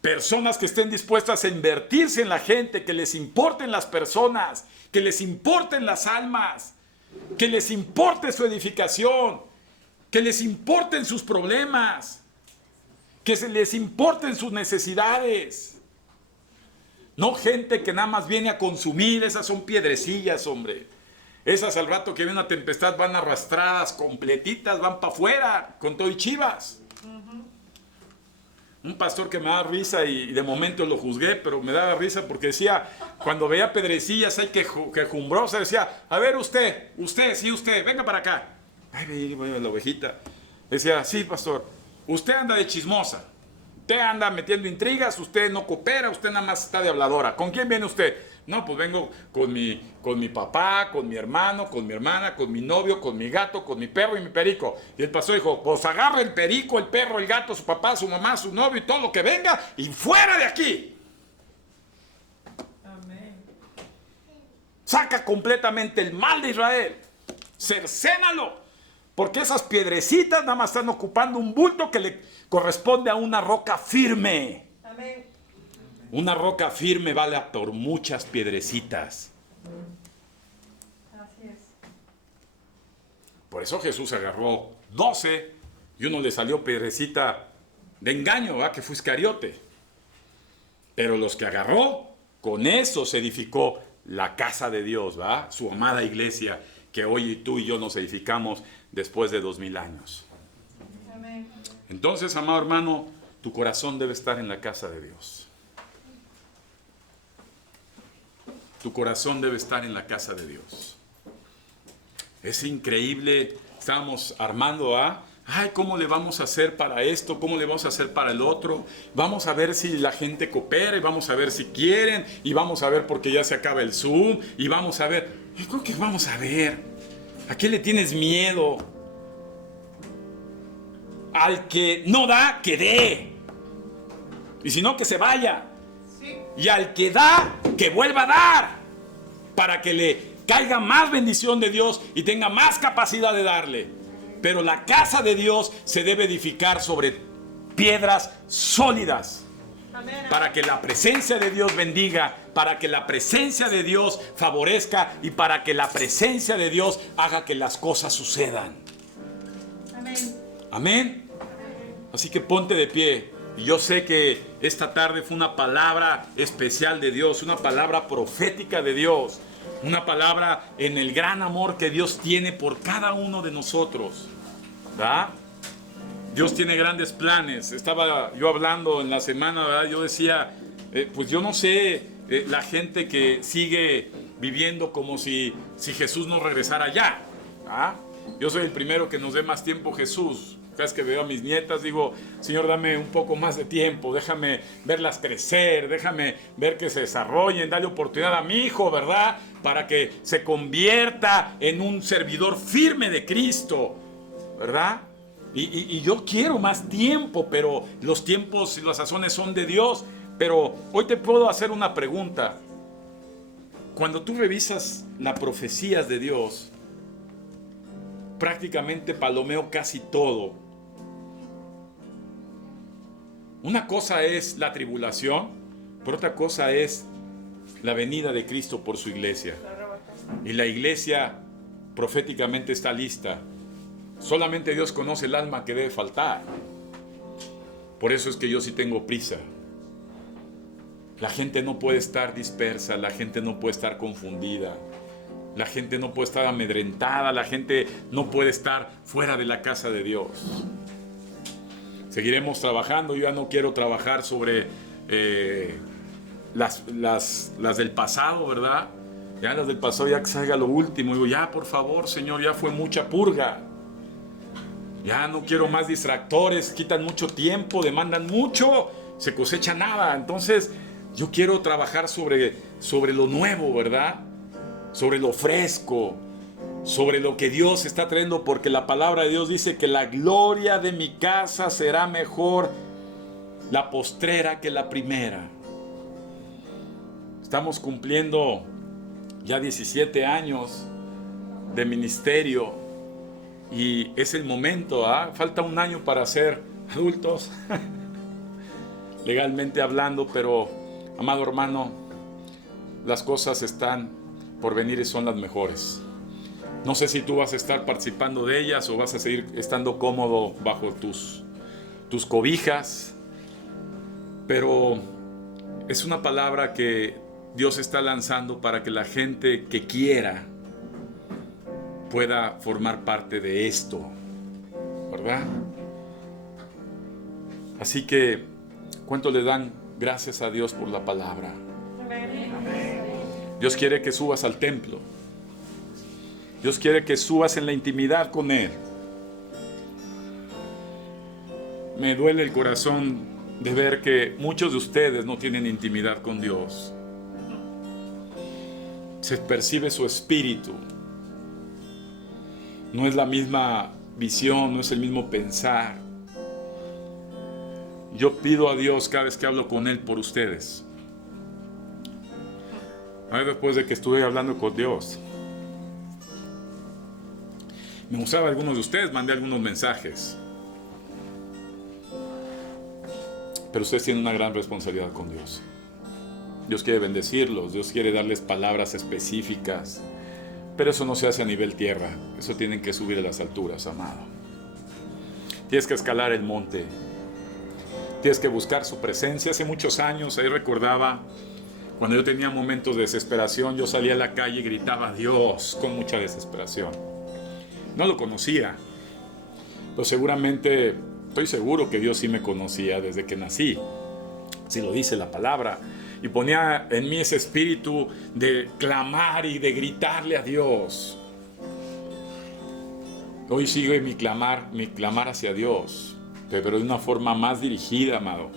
personas que estén dispuestas a invertirse en la gente, que les importen las personas, que les importen las almas, que les importe su edificación, que les importen sus problemas, que se les importen sus necesidades. No gente que nada más viene a consumir, esas son piedrecillas, hombre. Esas al rato que viene una tempestad van arrastradas, completitas, van para afuera, con todo y chivas. Un pastor que me daba risa y de momento lo juzgué, pero me daba risa porque decía, cuando veía pedrecillas ahí quejumbrosas, decía, a ver usted, venga para acá. Ay, la ovejita. Decía, sí, pastor, usted anda de chismosa, usted anda metiendo intrigas, usted no coopera, usted nada más está de habladora. ¿Con quién viene usted? No, pues vengo con mi papá, con mi hermano, con mi hermana, con mi novio, con mi gato, con mi perro y mi perico. Y el pastor dijo, pues agarra el perico, el perro, el gato, su papá, su mamá, su novio y todo lo que venga y fuera de aquí. Amén. Saca completamente el mal de Israel. Cercénalo. Porque esas piedrecitas nada más están ocupando un bulto que le corresponde a una roca firme. Amén. Una roca firme vale por muchas piedrecitas. Así es. Por eso Jesús agarró 12 y uno le salió piedrecita de engaño, ¿verdad? Que fue Iscariote. Pero los que agarró, con eso se edificó la casa de Dios, ¿verdad? Su amada iglesia, que hoy tú y yo nos edificamos después de 2000 años. Amén. Entonces, amado hermano, tu corazón debe estar en la casa de Dios. Tu corazón debe estar en la casa de Dios. Es increíble. Estábamos armando ay, ¿cómo le vamos a hacer para esto? ¿Cómo le vamos a hacer para el otro? Vamos a ver si la gente coopera y vamos a ver si quieren y vamos a ver porque ya se acaba el Zoom y vamos a ver. Yo creo que vamos a ver. ¿A qué le tienes miedo? Al que no da, que dé. Y si no, que se vaya. Sí. Y al que da, que vuelva a dar. Para que le caiga más bendición de Dios y tenga más capacidad de darle. Pero la casa de Dios se debe edificar sobre piedras sólidas. Amén. Para que la presencia de Dios bendiga, para que la presencia de Dios favorezca y para que la presencia de Dios haga que las cosas sucedan. Amén. Amén. Así que ponte de pie. Y yo sé que esta tarde fue una palabra especial de Dios, una palabra profética de Dios. Una palabra en el gran amor que Dios tiene por cada uno de nosotros. ¿Verdad? Dios tiene grandes planes. Estaba yo hablando en la semana, ¿verdad? Yo decía, pues yo no sé, la gente que sigue viviendo como si Jesús no regresara ya. ¿Ah? Yo soy el primero que nos dé más tiempo Jesús. Cada vez que veo a mis nietas digo, Señor, dame un poco más de tiempo, déjame verlas crecer, déjame ver que se desarrollen, dale oportunidad a mi hijo, ¿verdad? Para que se convierta en un servidor firme de Cristo, ¿verdad? Y yo quiero más tiempo, pero los tiempos y las sazones son de Dios. Pero hoy te puedo hacer una pregunta. Cuando tú revisas las profecías de Dios, prácticamente palomeo casi todo. Una cosa es la tribulación, pero otra cosa es la venida de Cristo por su iglesia. Y la iglesia proféticamente está lista. Solamente Dios conoce el alma que debe faltar. Por eso es que yo sí tengo prisa. La gente no puede estar dispersa, la gente no puede estar confundida, la gente no puede estar amedrentada, la gente no puede estar fuera de la casa de Dios. Seguiremos trabajando. Yo ya no quiero trabajar sobre las del pasado, ¿verdad? Ya las del pasado, ya que salga lo último. Digo, ya por favor, Señor, ya fue mucha purga. Ya no quiero más distractores, quitan mucho tiempo, demandan mucho, se cosecha nada. Entonces yo quiero trabajar sobre lo nuevo, ¿verdad? Sobre lo fresco, sobre lo que Dios está trayendo, porque la palabra de Dios dice que la gloria de mi casa será mejor la postrera que la primera. Estamos cumpliendo ya 17 años de ministerio y es el momento, ¿ah? Falta un año para ser adultos, legalmente hablando, pero amado hermano, las cosas están por venir y son las mejores. No sé si tú vas a estar participando de ellas o vas a seguir estando cómodo bajo tus cobijas, pero es una palabra que Dios está lanzando para que la gente que quiera pueda formar parte de esto, ¿verdad? Así que, ¿cuánto le dan gracias a Dios por la palabra? Dios quiere que subas al templo. Dios quiere que subas en la intimidad con Él. Me duele el corazón de ver que muchos de ustedes no tienen intimidad con Dios. Se percibe su espíritu. No es la misma visión, no es el mismo pensar. Yo pido a Dios cada vez que hablo con Él por ustedes. Después de que estuve hablando con Dios, me mostraba a algunos de ustedes, mandé algunos mensajes. Pero ustedes tienen una gran responsabilidad con Dios. Dios quiere bendecirlos, Dios quiere darles palabras específicas. Pero eso no se hace a nivel tierra. Eso tienen que subir a las alturas, amado. Tienes que escalar el monte. Tienes que buscar su presencia. Hace muchos años, ahí recordaba, cuando yo tenía momentos de desesperación, yo salía a la calle y gritaba a Dios con mucha desesperación. No lo conocía, pero seguramente, estoy seguro que Dios sí me conocía desde que nací. Así lo dice la palabra. Y ponía en mí ese espíritu de clamar y de gritarle a Dios. Hoy sigue mi clamar hacia Dios, pero de una forma más dirigida, amado.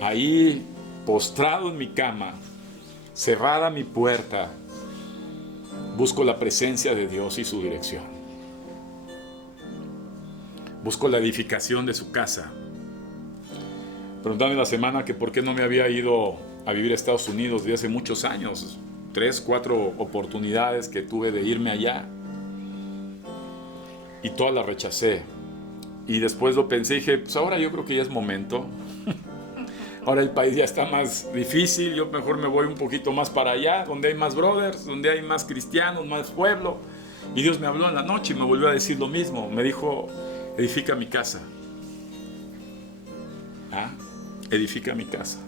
Ahí, postrado en mi cama, cerrada mi puerta, busco la presencia de Dios y su dirección. Busco la edificación de su casa. Preguntaba en la semana que por qué no me había ido a vivir a Estados Unidos desde hace muchos años. 3, 4 oportunidades que tuve de irme allá. Y todas las rechacé. Y después lo pensé y dije, pues ahora yo creo que ya es momento. Ahora el país ya está más difícil, yo mejor me voy un poquito más para allá, donde hay más brothers, donde hay más cristianos, más pueblo. Y Dios me habló en la noche y me volvió a decir lo mismo. Me dijo, edifica mi casa. Edifica mi casa.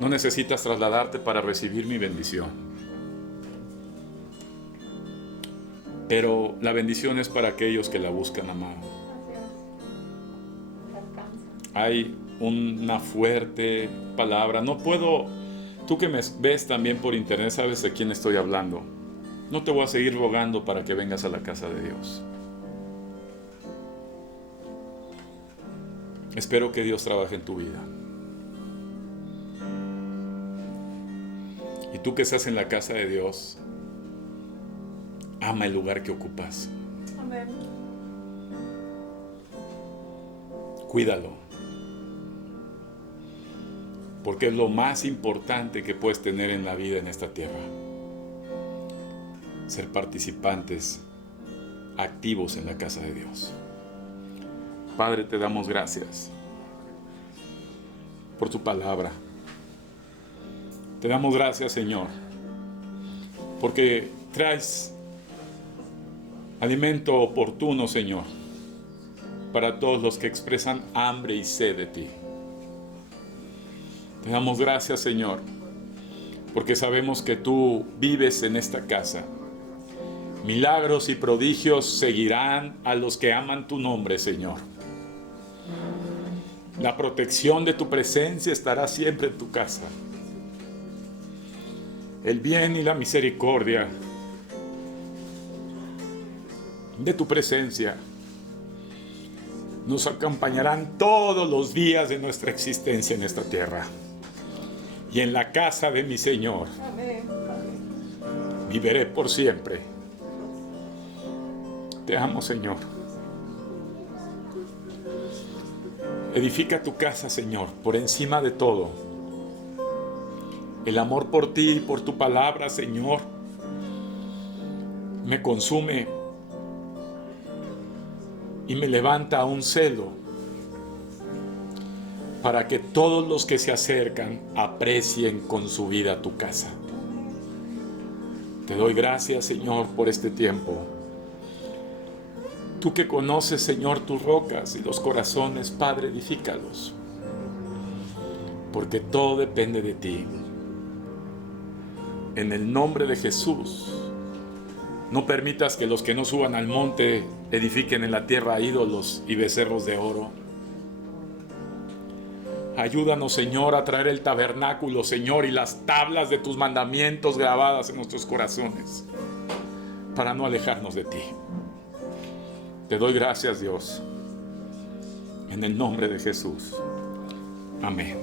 No necesitas trasladarte para recibir mi bendición. Pero la bendición es para aquellos que la buscan, amado. Hay una fuerte palabra. No puedo, tú que me ves también por internet, sabes de quién estoy hablando. No te voy a seguir rogando para que vengas a la casa de Dios. Espero que Dios trabaje en tu vida. Y tú que estás en la casa de Dios, ama el lugar que ocupas. Amén. Cuídalo. Porque es lo más importante que puedes tener en la vida en esta tierra. Ser participantes activos en la casa de Dios. Padre, te damos gracias por tu palabra. Te damos gracias, Señor, porque traes alimento oportuno, Señor, para todos los que expresan hambre y sed de ti. Te damos gracias, Señor, porque sabemos que tú vives en esta casa. Milagros y prodigios seguirán a los que aman tu nombre, Señor. La protección de tu presencia estará siempre en tu casa. El bien y la misericordia de tu presencia nos acompañarán todos los días de nuestra existencia en esta tierra. Y en la casa de mi Señor viviré por siempre. Te amo, Señor. Edifica tu casa, Señor, por encima de todo. El amor por ti y por tu palabra, Señor, me consume y me levanta un celo para que todos los que se acercan aprecien con su vida tu casa. Te doy gracias, Señor, por este tiempo. Tú que conoces, Señor, tus rocas y los corazones, Padre, edifícalos. Porque todo depende de ti. En el nombre de Jesús, no permitas que los que no suban al monte edifiquen en la tierra ídolos y becerros de oro. Ayúdanos, Señor, a traer el tabernáculo, Señor, y las tablas de tus mandamientos grabadas en nuestros corazones, para no alejarnos de ti. Te doy gracias, Dios, en el nombre de Jesús. Amén.